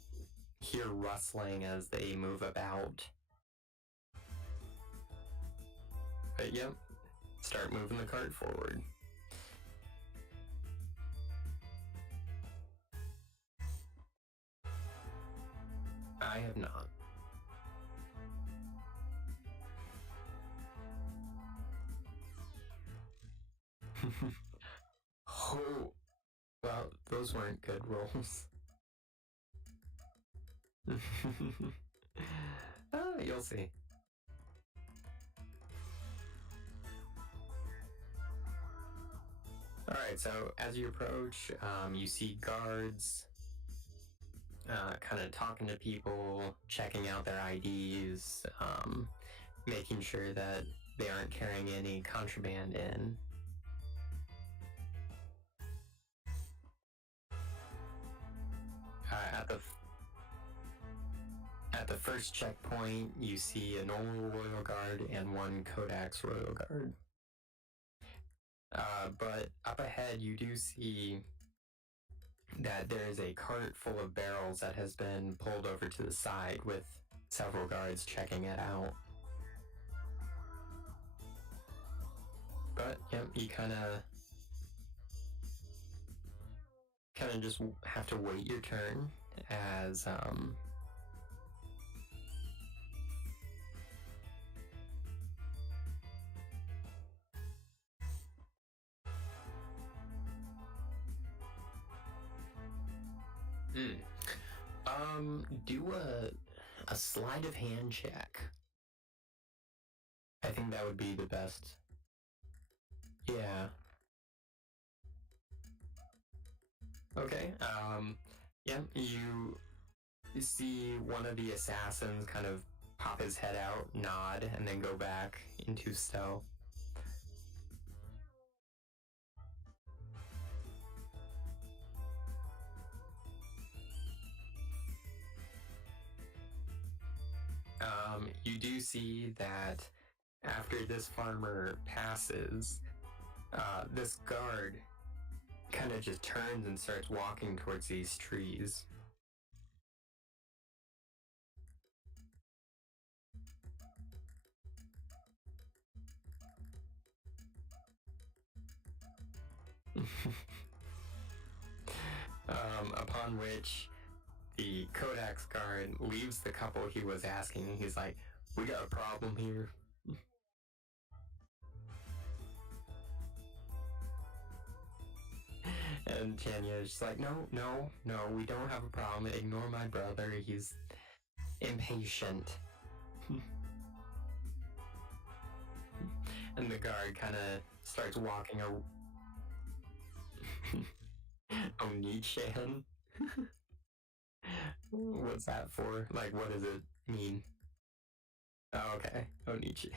hear rustling as they move about. But yep, start moving the cart forward. I have not. Oh, well, those weren't good rolls. You'll see. Alright, so as you approach, you see guards kind of talking to people, checking out their IDs, making sure that they aren't carrying any contraband in. At the first checkpoint, you see an old royal guard and one Kodak's royal guard. But up ahead, you do see that there is a cart full of barrels that has been pulled over to the side with several guards checking it out. But yep, you kind of just have to wait your turn as do a sleight of hand check. I think that would be the best. Yeah. Okay. Yeah, you see one of the assassins kind of pop his head out, nod, and then go back into stealth. You do see that after this farmer passes, this guard kind of just turns and starts walking towards these trees. Upon which the Kodak's guard leaves the couple he was asking. He's like, we got a problem here. And Tanya's just like, no, we don't have a problem. Ignore my brother. He's impatient. And the guard kind of starts walking Onichan? What's that for? Like, what does it mean? Oh, okay. Onichi.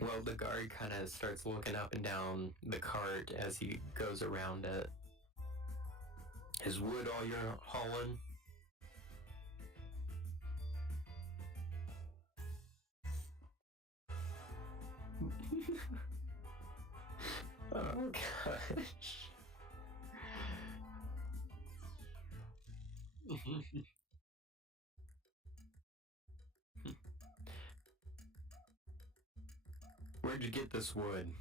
Well, the guard kind of starts looking up and down the cart as he goes around it. Is wood all you're hauling? Oh gosh. Where'd you get this wood?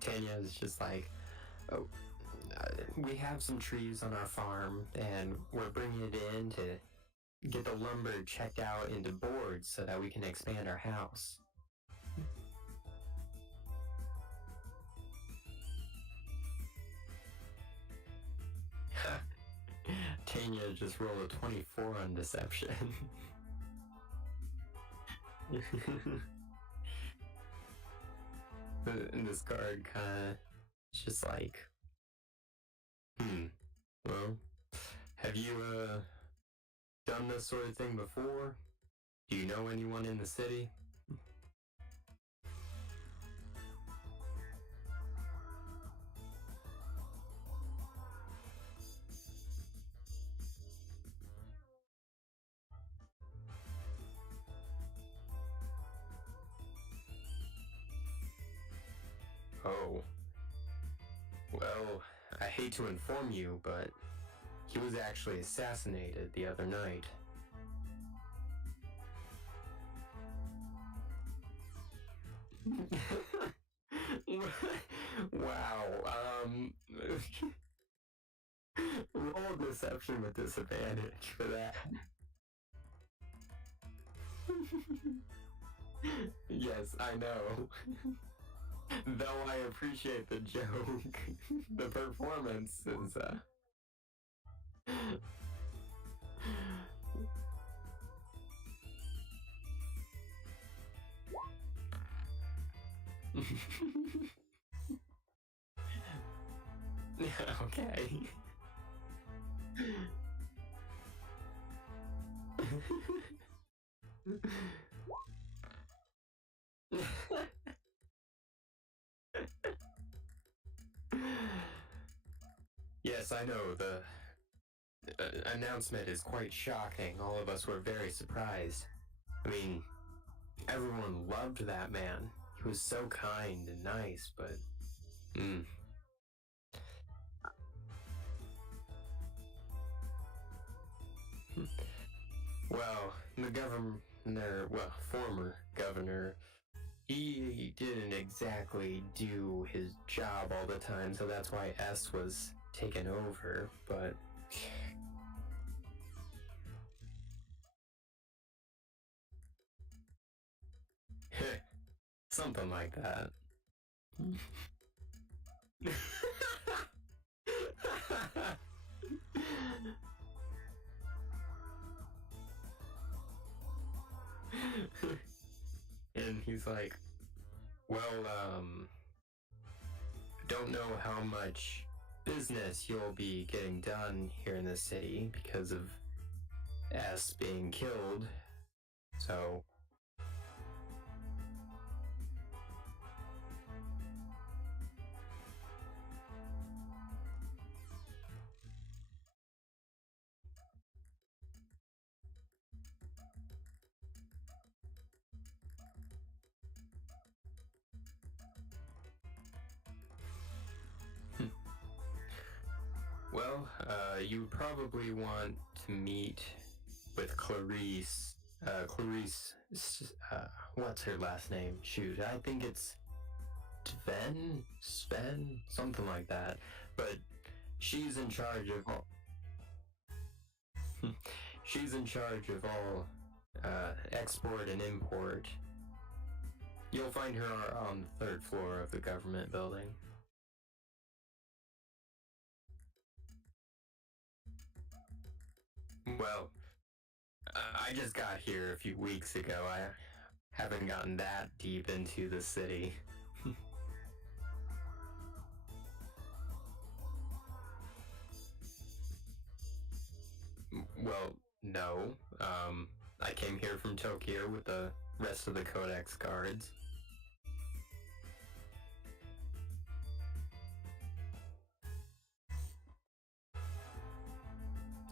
Tanya is just like, oh, we have some trees on our farm, and we're bringing it in to get the lumber checked out into boards so that we can expand our house. expecting you to just roll a 24 on deception. And this guard kinda just like, well, have you done this sort of thing before? Do you know anyone in the city? Oh, well, I hate to inform you, but he was actually assassinated the other night. Wow, roll deception with disadvantage for that. Yes, I know. Though I appreciate the joke, the performance is, okay. Yes, I know, the announcement is quite shocking. All of us were very surprised. I mean, everyone loved that man. He was so kind and nice, but... Well, the former governor, he didn't exactly do his job all the time, so that's why S was taken over, but... Something like that. And he's like, well, don't know how much business you'll be getting done here in the city because of S being killed, so... Well, you probably want to meet with Clarice. What's her last name? Shoot, I think it's Sven, something like that. But she's in charge of all. She's in charge of all export and import. You'll find her on the 3rd floor of the government building. Well, I just got here a few weeks ago. I haven't gotten that deep into the city. Well, no. I came here from Tokyo with the rest of the Codex guards.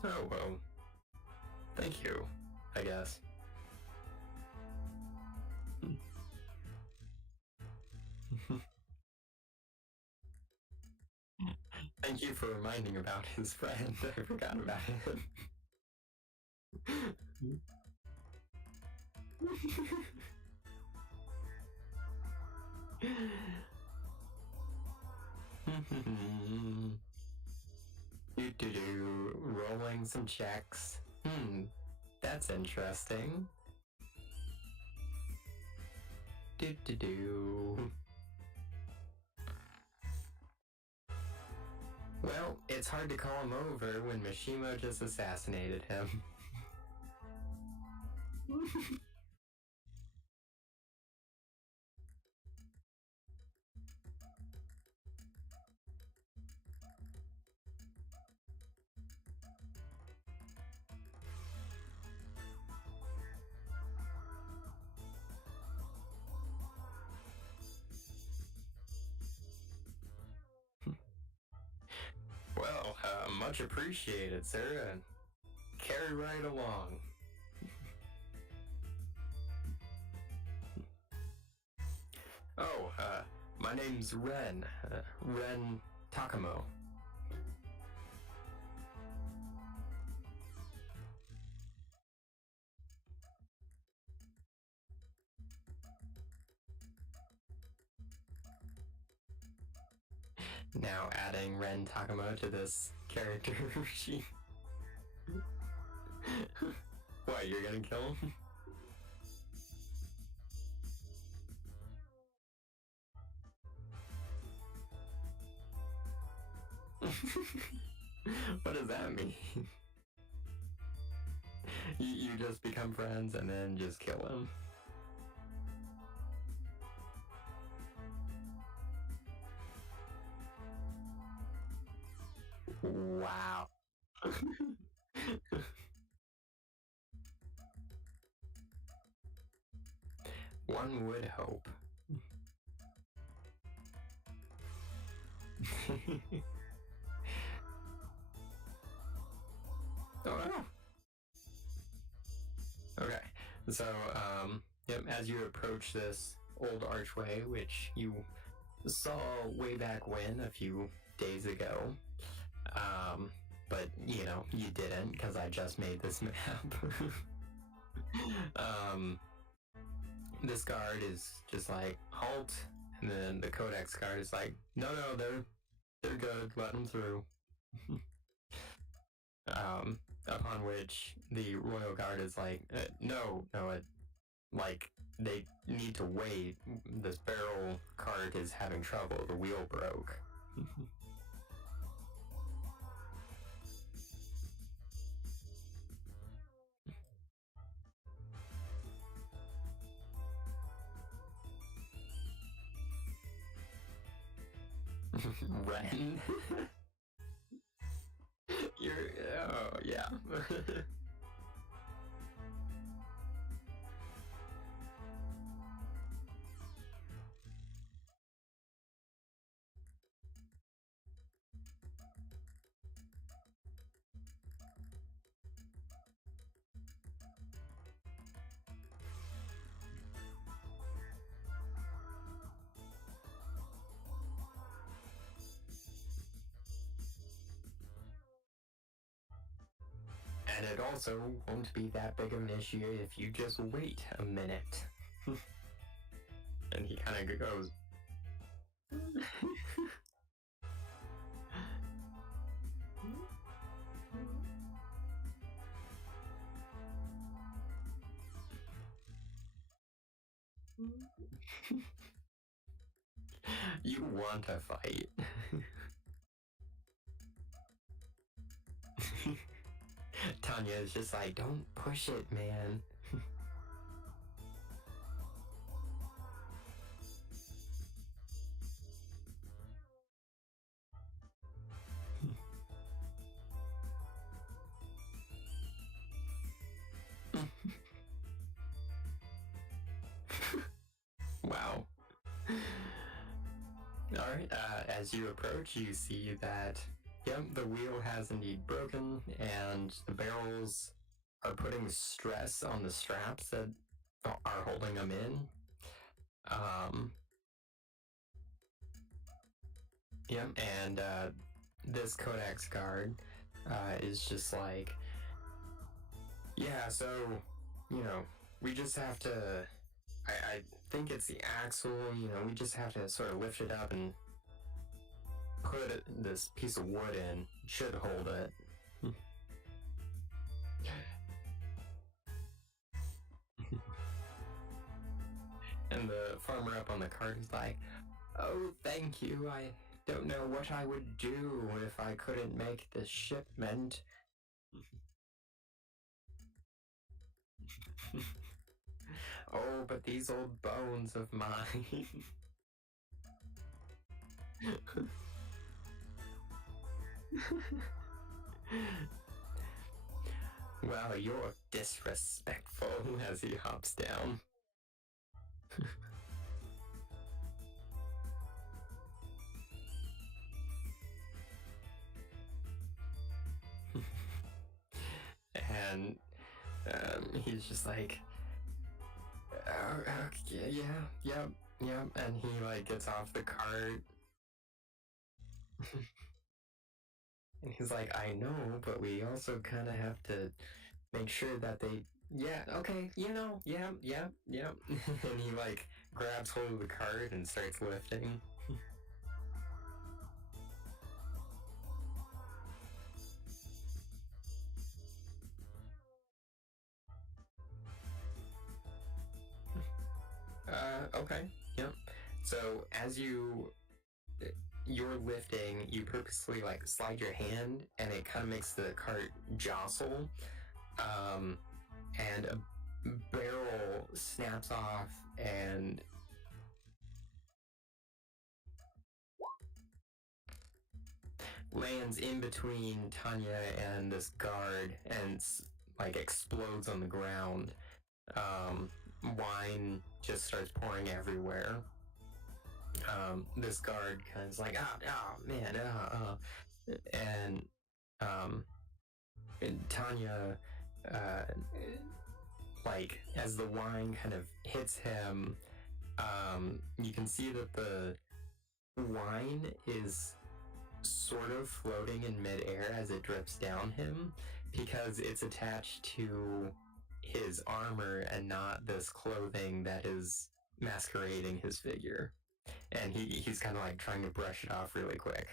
Oh, well. Thank you, I guess. Thank you for reminding about his friend. I forgot about him. Rolling some checks. That's interesting. Well, it's hard to call him over when Mishima just assassinated him. Well, much appreciated, sir. Carry right along. Oh, my name's Ren. Ren Takamo. Now adding Ren Takamo to this character sheet. What, you're gonna kill him? What does that mean? You just become friends and then just kill him. Wow. One would hope. Oh no. Okay, so yep, as you approach this old archway, which you saw way back when a few days ago, but you know you didn't because I just made this map. This guard is just like halt, and then the Codex guard is like, no, they're good, let them through. Upon which the royal guard is like, no, like they need to wait. This barrel cart is having trouble. The wheel broke. Ren. You're oh yeah. And it also won't be that big of an issue if you just wait a minute. And he kind of goes. You want to fight. Tanya is just like, don't push it, man. Wow. Alright, as you approach, you see that, yep, the wheel has indeed broken, and the barrels are putting stress on the straps that are holding them in. Yep, and this Codex guard is just like, yeah, so, you know, we just have to, I think it's the axle, you know, we just have to sort of lift it up and put this piece of wood in. It should hold it. And the farmer up on the cart is like, oh, thank you, I don't know what I would do if I couldn't make the shipment. Oh, but these old bones of mine. Well, you're disrespectful as he hops down. And he's just like, okay, yeah, and he like gets off the cart. And he's like, I know, but we also kind of have to make sure that they, yeah, okay, yeah. And he like grabs hold of the cart and starts lifting. Okay, yep. So as you're lifting, you purposely like slide your hand, and it kind of makes the cart jostle, and a barrel snaps off and lands in between Tanya and this guard, and like explodes on the ground. Wine just starts pouring everywhere. This guard kind of is like, man, and Tanya, like as the wine kind of hits him, you can see that the wine is sort of floating in midair as it drips down him, because it's attached to his armor and not this clothing that is masquerading his figure. And he's kind of like trying to brush it off really quick.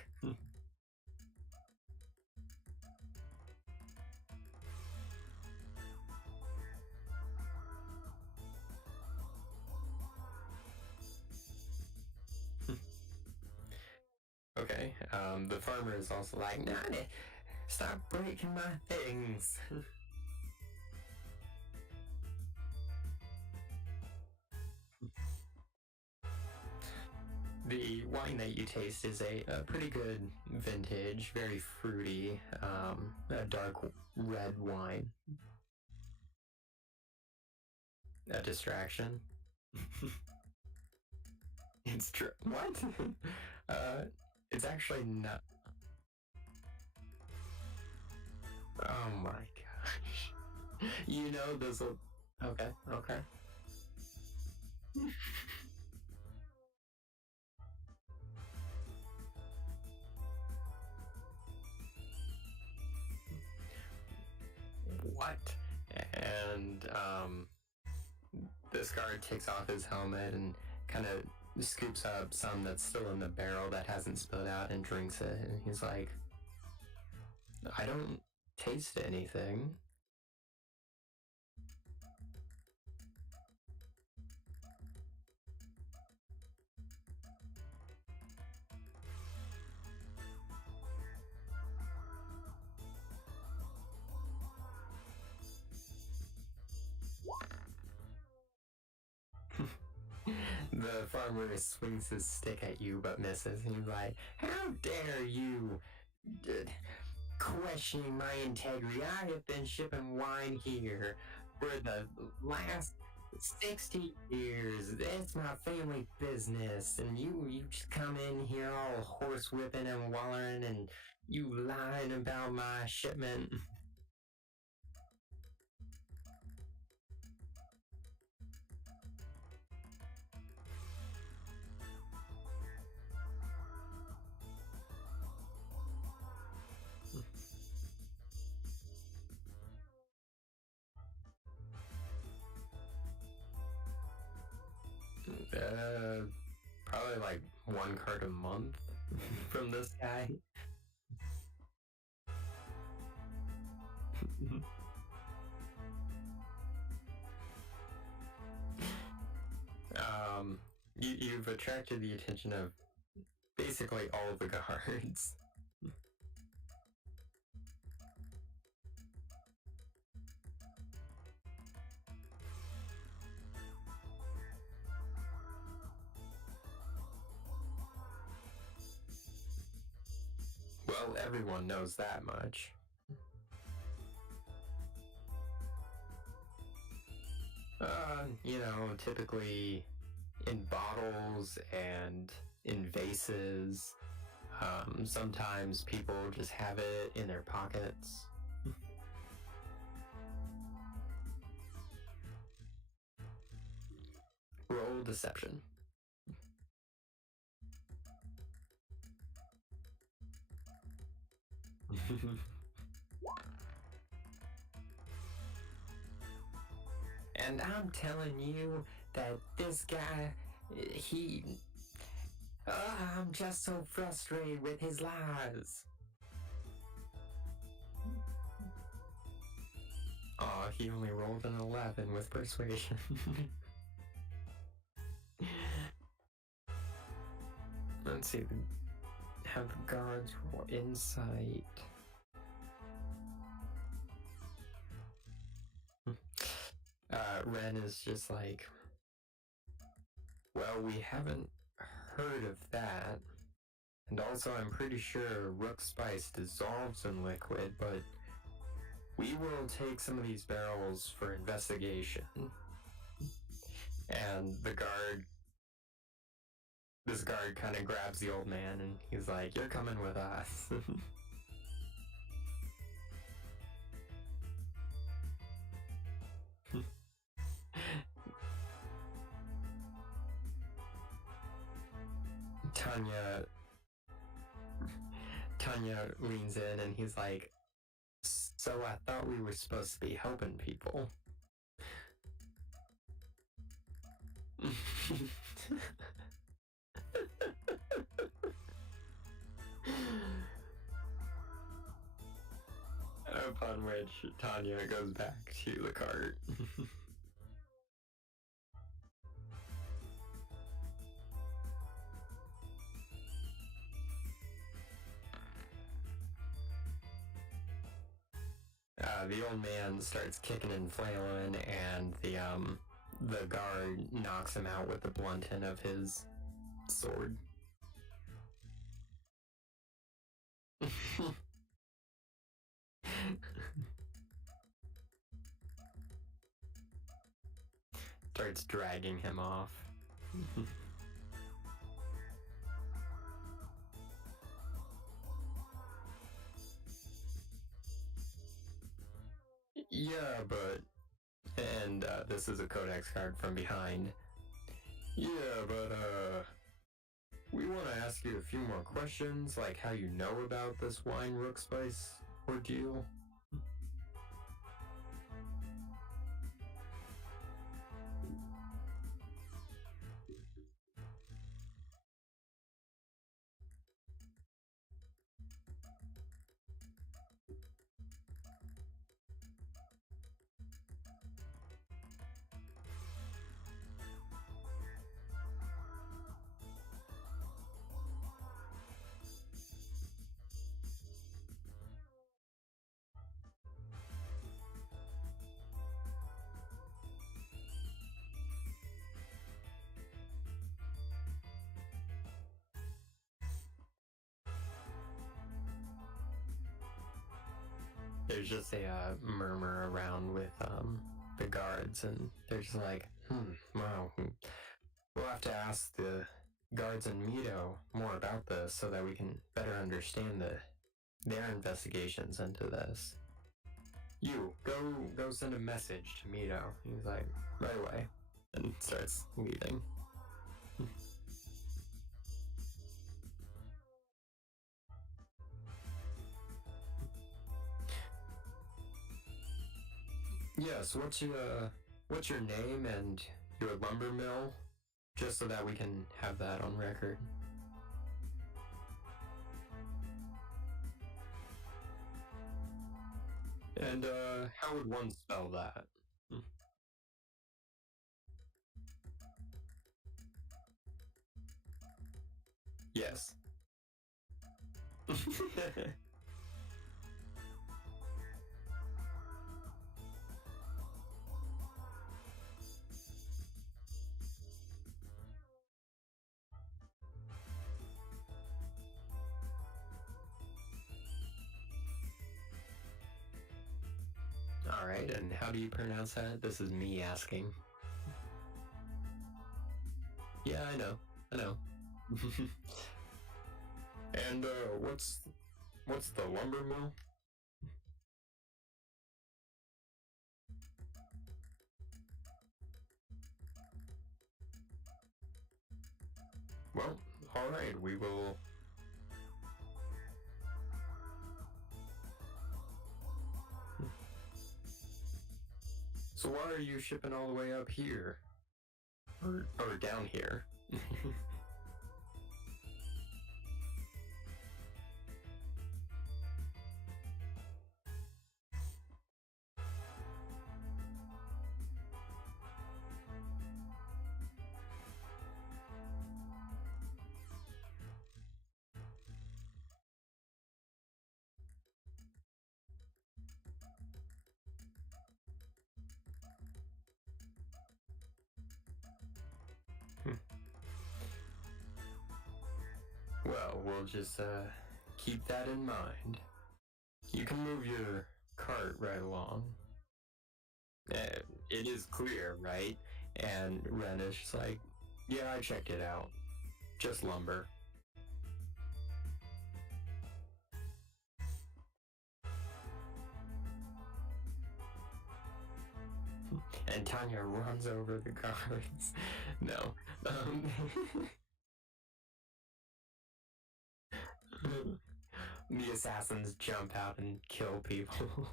Okay, the farmer is also like, Nani, stop breaking my things. The wine that you taste is a pretty good vintage, very fruity, a dark red wine. A distraction. It's true. What? It's actually not. Oh my gosh. You know this will. Okay, okay. What? And this guard takes off his helmet and kind of scoops up some that's still in the barrel that hasn't spilled out and drinks it. And he's like, I don't taste anything. The farmer swings his stick at you but misses, and he's like, how dare you questioning my integrity? I have been shipping wine here for the last 60 years. It's my family business, and you just come in here all horse whipping and wallering, and you lying about my shipment. Probably like one card a month from this guy. You've attracted the attention of basically all of the guards. Well, everyone knows that much. You know, typically in bottles and in vases. Sometimes people just have it in their pockets. Roll deception. And I'm telling you that this guy, I'm just so frustrated with his lies. Aw, he only rolled an 11 with persuasion. Let's see. Have the guards roll insight. Ren is just like, well, we haven't heard of that. And also, I'm pretty sure rook spice dissolves in liquid, but we will take some of these barrels for investigation. And this guard kind of grabs the old man and he's like, you're coming with us. Tanya leans in and he's like, so I thought we were supposed to be helping people. Upon which Tanya goes back to the cart. The old man starts kicking and flailing, and the guard knocks him out with the blunt end of his sword. Starts dragging him off. Yeah, but... And this is a codex card from behind. Yeah, but we want to ask you a few more questions, like how you know about this wine rook spice ordeal. There's just a murmur around with the guards, and they're just like, wow, we'll have to ask the guards in Mito more about this so that we can better understand their investigations into this. You, go send a message to Mito. He's like, right away, and starts leaving. Yes, what's your name and your lumber mill? Just so that we can have that on record. And how would one spell that? Yes. Alright, and how do you pronounce that? This is me asking. Yeah, I know. And what's the lumber mill? Well, alright, we will. So why are you shipping all the way up here? Or down here? Well, we'll just keep that in mind. You can move your cart right along. It is clear, right? And Renish's like, yeah, I checked it out. Just lumber. And Tanya runs over the carts. No. The assassins jump out and kill people.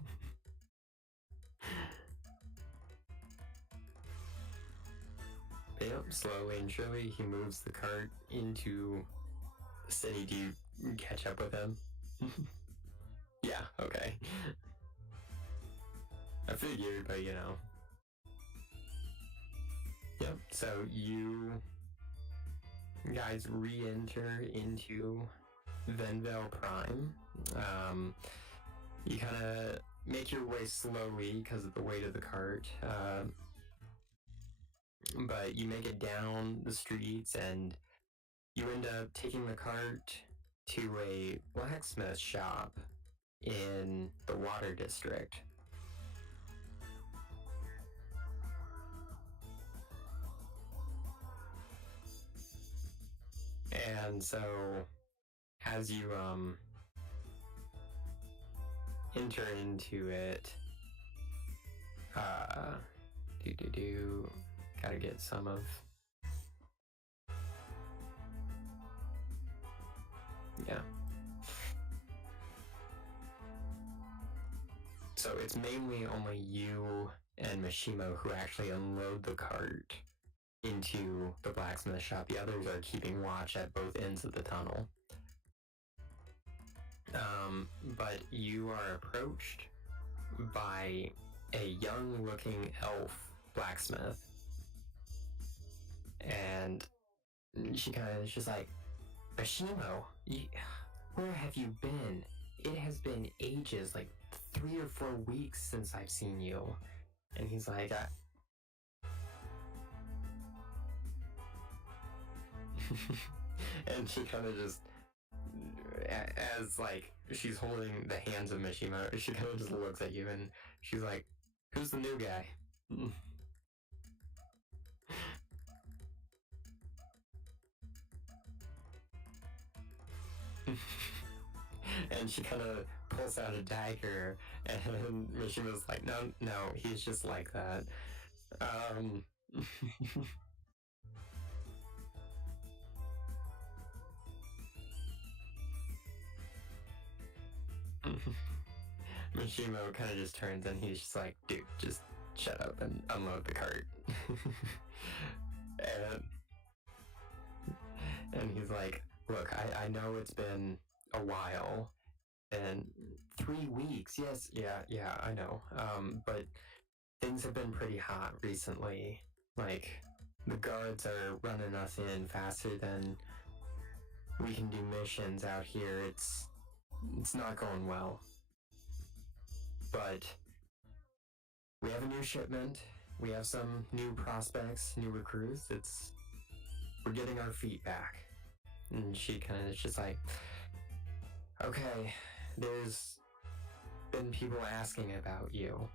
Yep, slowly and surely he moves the cart into the city. Do you catch up with him? Yeah, okay. I figured, but you know. Yep, so you guys re-enter into Venvale Prime. You kind of make your way slowly because of the weight of the cart, but you make it down the streets and you end up taking the cart to a blacksmith shop in the Water District. And so, as you enter into it, gotta get some of. Yeah. So it's mainly only you and Mishimo who actually unload the cart into the blacksmith shop. The others are keeping watch at both ends of the tunnel. But you are approached by a young-looking elf blacksmith. And she kind of is just like, Mishimo, where have you been? It has been ages, like 3 or 4 weeks since I've seen you. And he's like, and she kind of just, as like she's holding the hands of Mishimo, she kind of just looks at you and she's like, who's the new guy? And she kind of pulls out a dagger, and Mishimo's like, no, he's just like that. Mishimo kind of just turns and he's just like, dude, just shut up and unload the cart. and he's like, look, I know it's been a while, and 3 weeks, yes, yeah, I know, but things have been pretty hot recently. Like, the guards are running us in faster than we can do missions out here. it's not going well. But we have a new shipment. We have some new prospects, new recruits. We're getting our feet back. And she kind of is just like, okay, there's been people asking about you.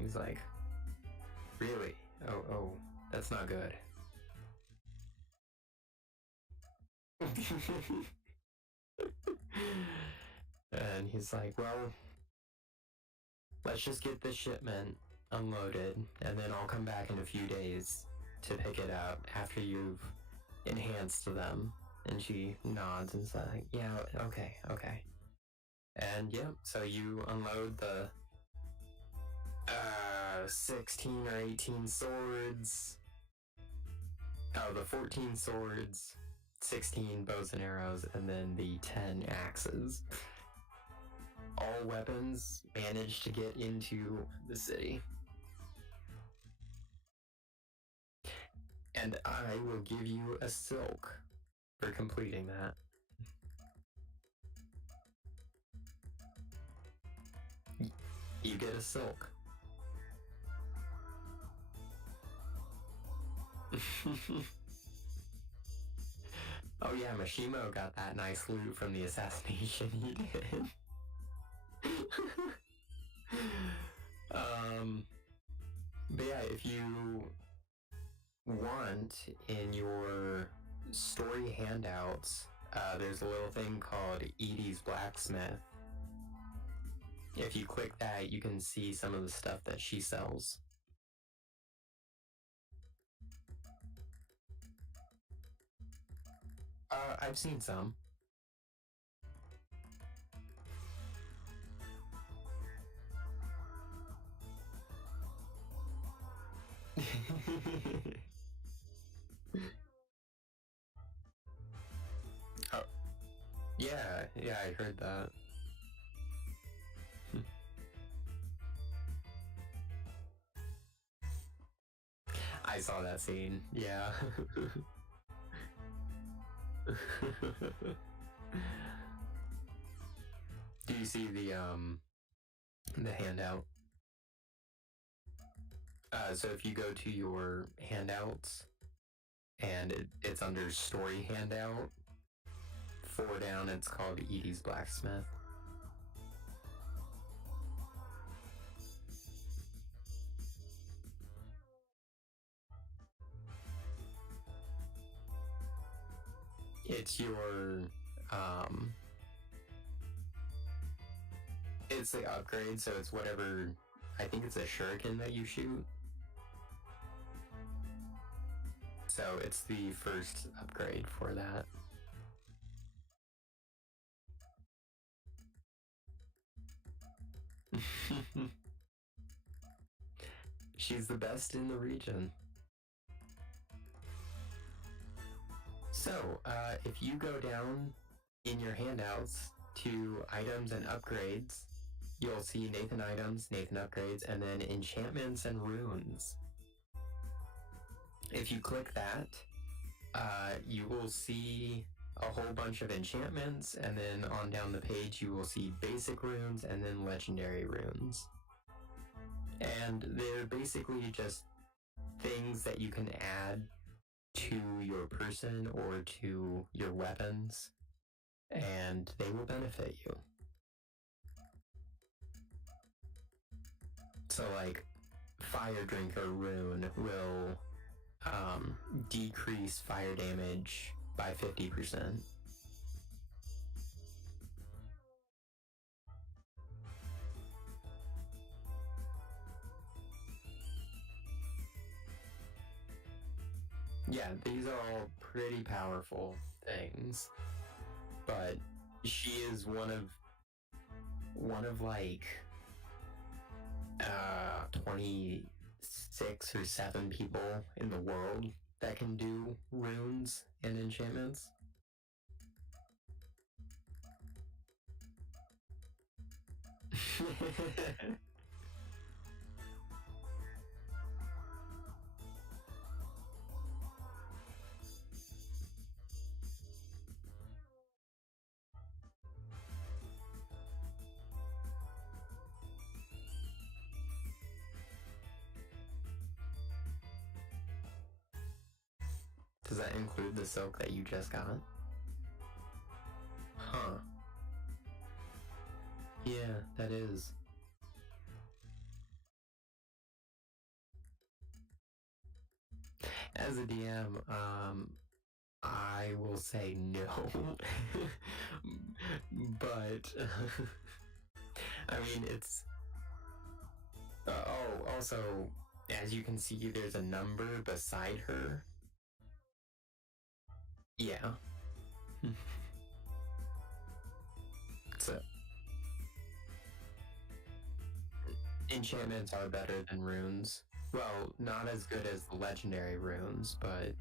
He's like, really? Oh, that's not good. And he's like, well, let's just get this shipment unloaded, and then I'll come back in a few days to pick it up after you've enhanced them. And she nods and is like, yeah, okay. And yeah, so you unload the 16 or 18 swords. Oh, the 14 swords, 16 bows and arrows, and then the 10 axes. All weapons managed to get into the city. And I will give you a silk for completing that. You get a silk. Oh yeah, Mashimo got that nice loot from the assassination he did. But yeah, if you want, in your story handouts, there's a little thing called Edie's Blacksmith. If you click that, you can see some of the stuff that she sells. I've seen some. Oh, yeah, I heard that. I saw that scene, yeah. Do you see the handout? So if you go to your handouts, and it's under story handout, 4 down, it's called Edie's Blacksmith. It's your, it's the upgrade, so it's whatever, I think it's a shuriken that you shoot. So it's the first upgrade for that. She's the best in the region. So, if you go down in your handouts to items and upgrades, you'll see Nathan items, Nathan upgrades, and then enchantments and runes. If you click that, you will see a whole bunch of enchantments, and then on down the page you will see basic runes and then legendary runes. And they're basically just things that you can add to your person or to your weapons, and they will benefit you. So like, Fire Drinker rune will decrease fire damage by 50%. Yeah, these are all pretty powerful things, but she is one of like 26 or 7 people in the world that can do runes and enchantments. Does that include the silk that you just got? Huh. Yeah, that is. As a DM, I will say no. But, I mean, it's... oh, also, as you can see, there's a number beside her. Yeah. So, enchantments are better than runes. Well, not as good as the legendary runes, but...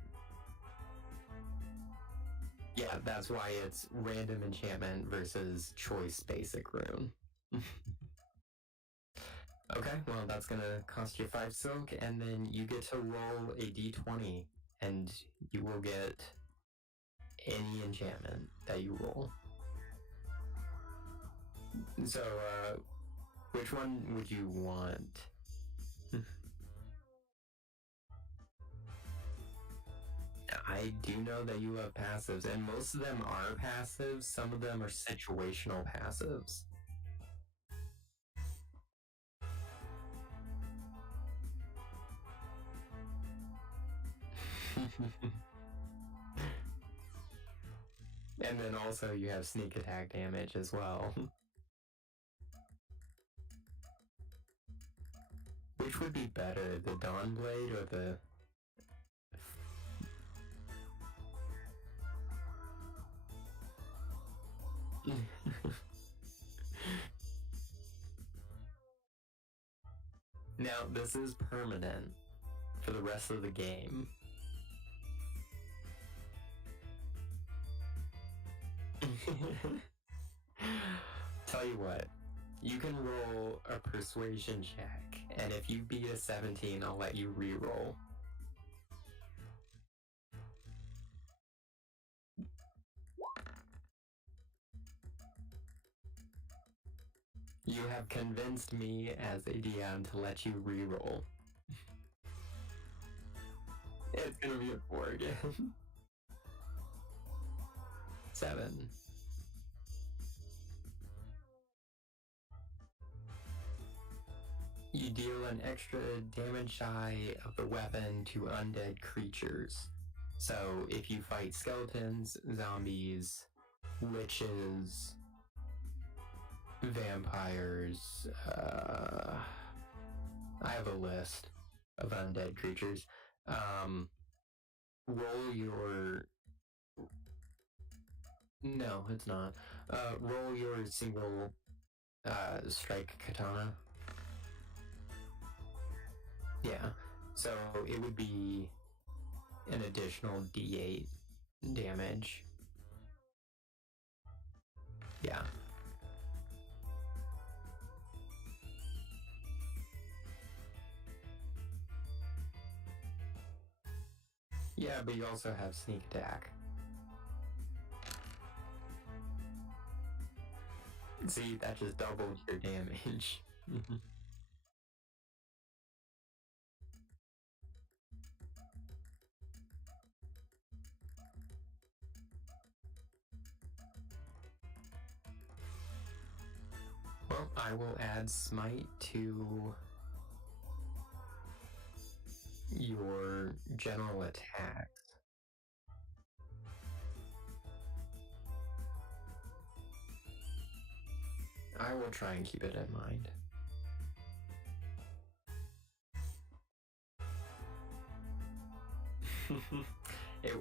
yeah, that's why it's random enchantment versus choice basic rune. Okay, well, that's gonna cost you 5 silk, and then you get to roll a d20, and you will get any enchantment that you roll. So, which one would you want? I do know that you have passives, and most of them are passives. Some of them are situational passives. And then also you have sneak attack damage as well. Which would be better, the Dawnblade or the... Now, this is permanent for the rest of the game. Tell you what, you can roll a persuasion check, and if you beat a 17, I'll let you re-roll. You have convinced me as a DM to let you re-roll. It's gonna be a 4 again. 7. You deal an extra damage die of the weapon to undead creatures. So if you fight skeletons, zombies, witches, vampires, I have a list of undead creatures. Roll your... No, it's not. Roll your single strike katana. Yeah, so it would be an additional d8 damage. Yeah. Yeah, but you also have sneak attack. See, that just doubled your damage. Well, I will add smite to your general attacks. I will try and keep it in mind. it...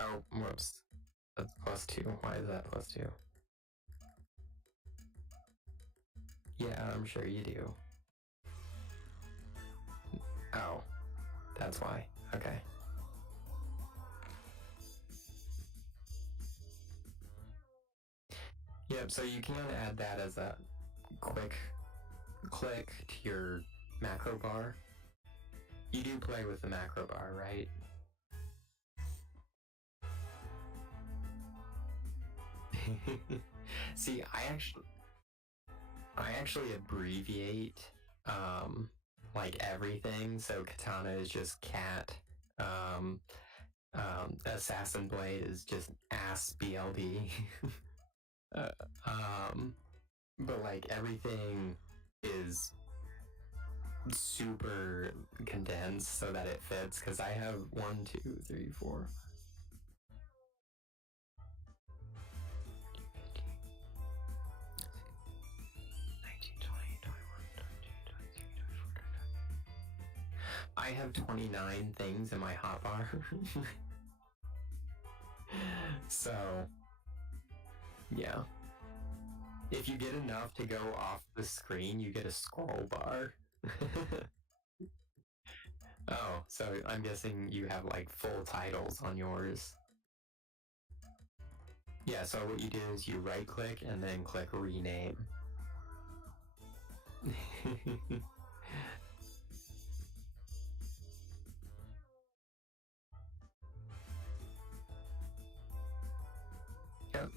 Oh, whoops. That's +2. Why is that +2? Yeah, I'm sure you do. Oh, that's why. Okay. Yep, so you can add that as a quick click to your macro bar. You do play with the macro bar, right? See, I actually... I actually abbreviate like everything. So katana is just cat. Assassin blade is just ass BLD. uh, but like everything is super condensed so that it fits, because I have 1, 2, 3, 4. I have 29 things in my hotbar. So, yeah. If you get enough to go off the screen, you get a scroll bar. Oh, so I'm guessing you have like full titles on yours. Yeah, so what you do is you right click and then click rename. Yep.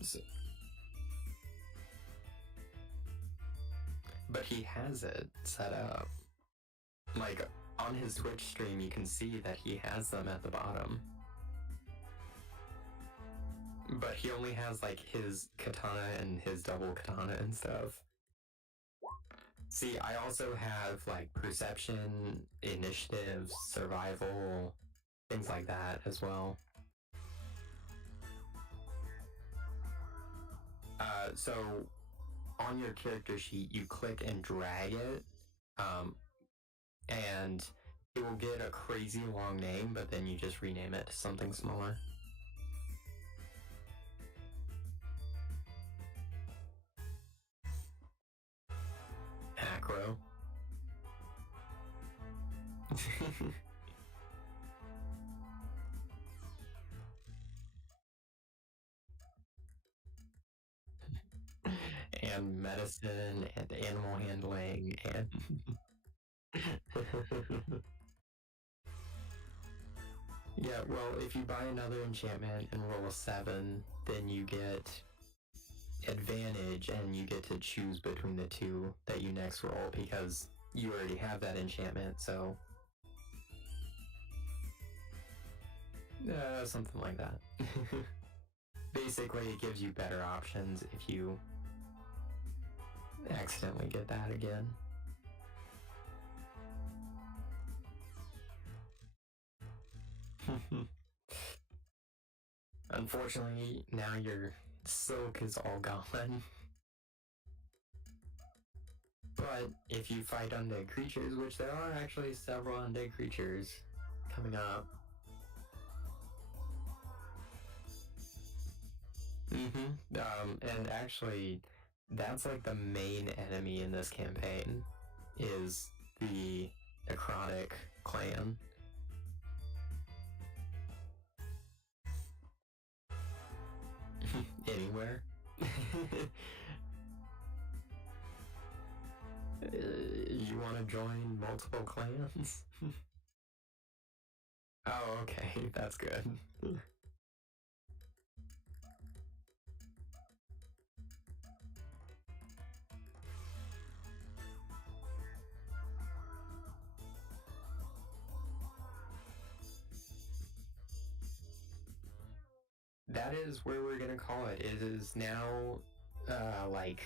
But he has it set up. Like, on his Twitch stream, you can see that he has them at the bottom. But he only has, like, his katana and his double katana and stuff. See, I also have, like, perception, initiative, survival, things like that as well. So, on your character sheet, you click and drag it, and it will get a crazy long name, but then you just rename it to something smaller. Acro. And medicine and animal handling and yeah, well, if you buy another enchantment and roll a 7, then you get advantage and you get to choose between the two that you next roll, because you already have that enchantment. So something like that. Basically, it gives you better options if you accidentally get that again. Unfortunately, now your silk is all gone. But if you fight undead creatures, which there are actually several undead creatures coming up. And actually, that's like the main enemy in this campaign, is the necrotic clan. Anywhere. You want to join multiple clans? Oh, okay, that's good. That is where we're gonna call it. It is now, like,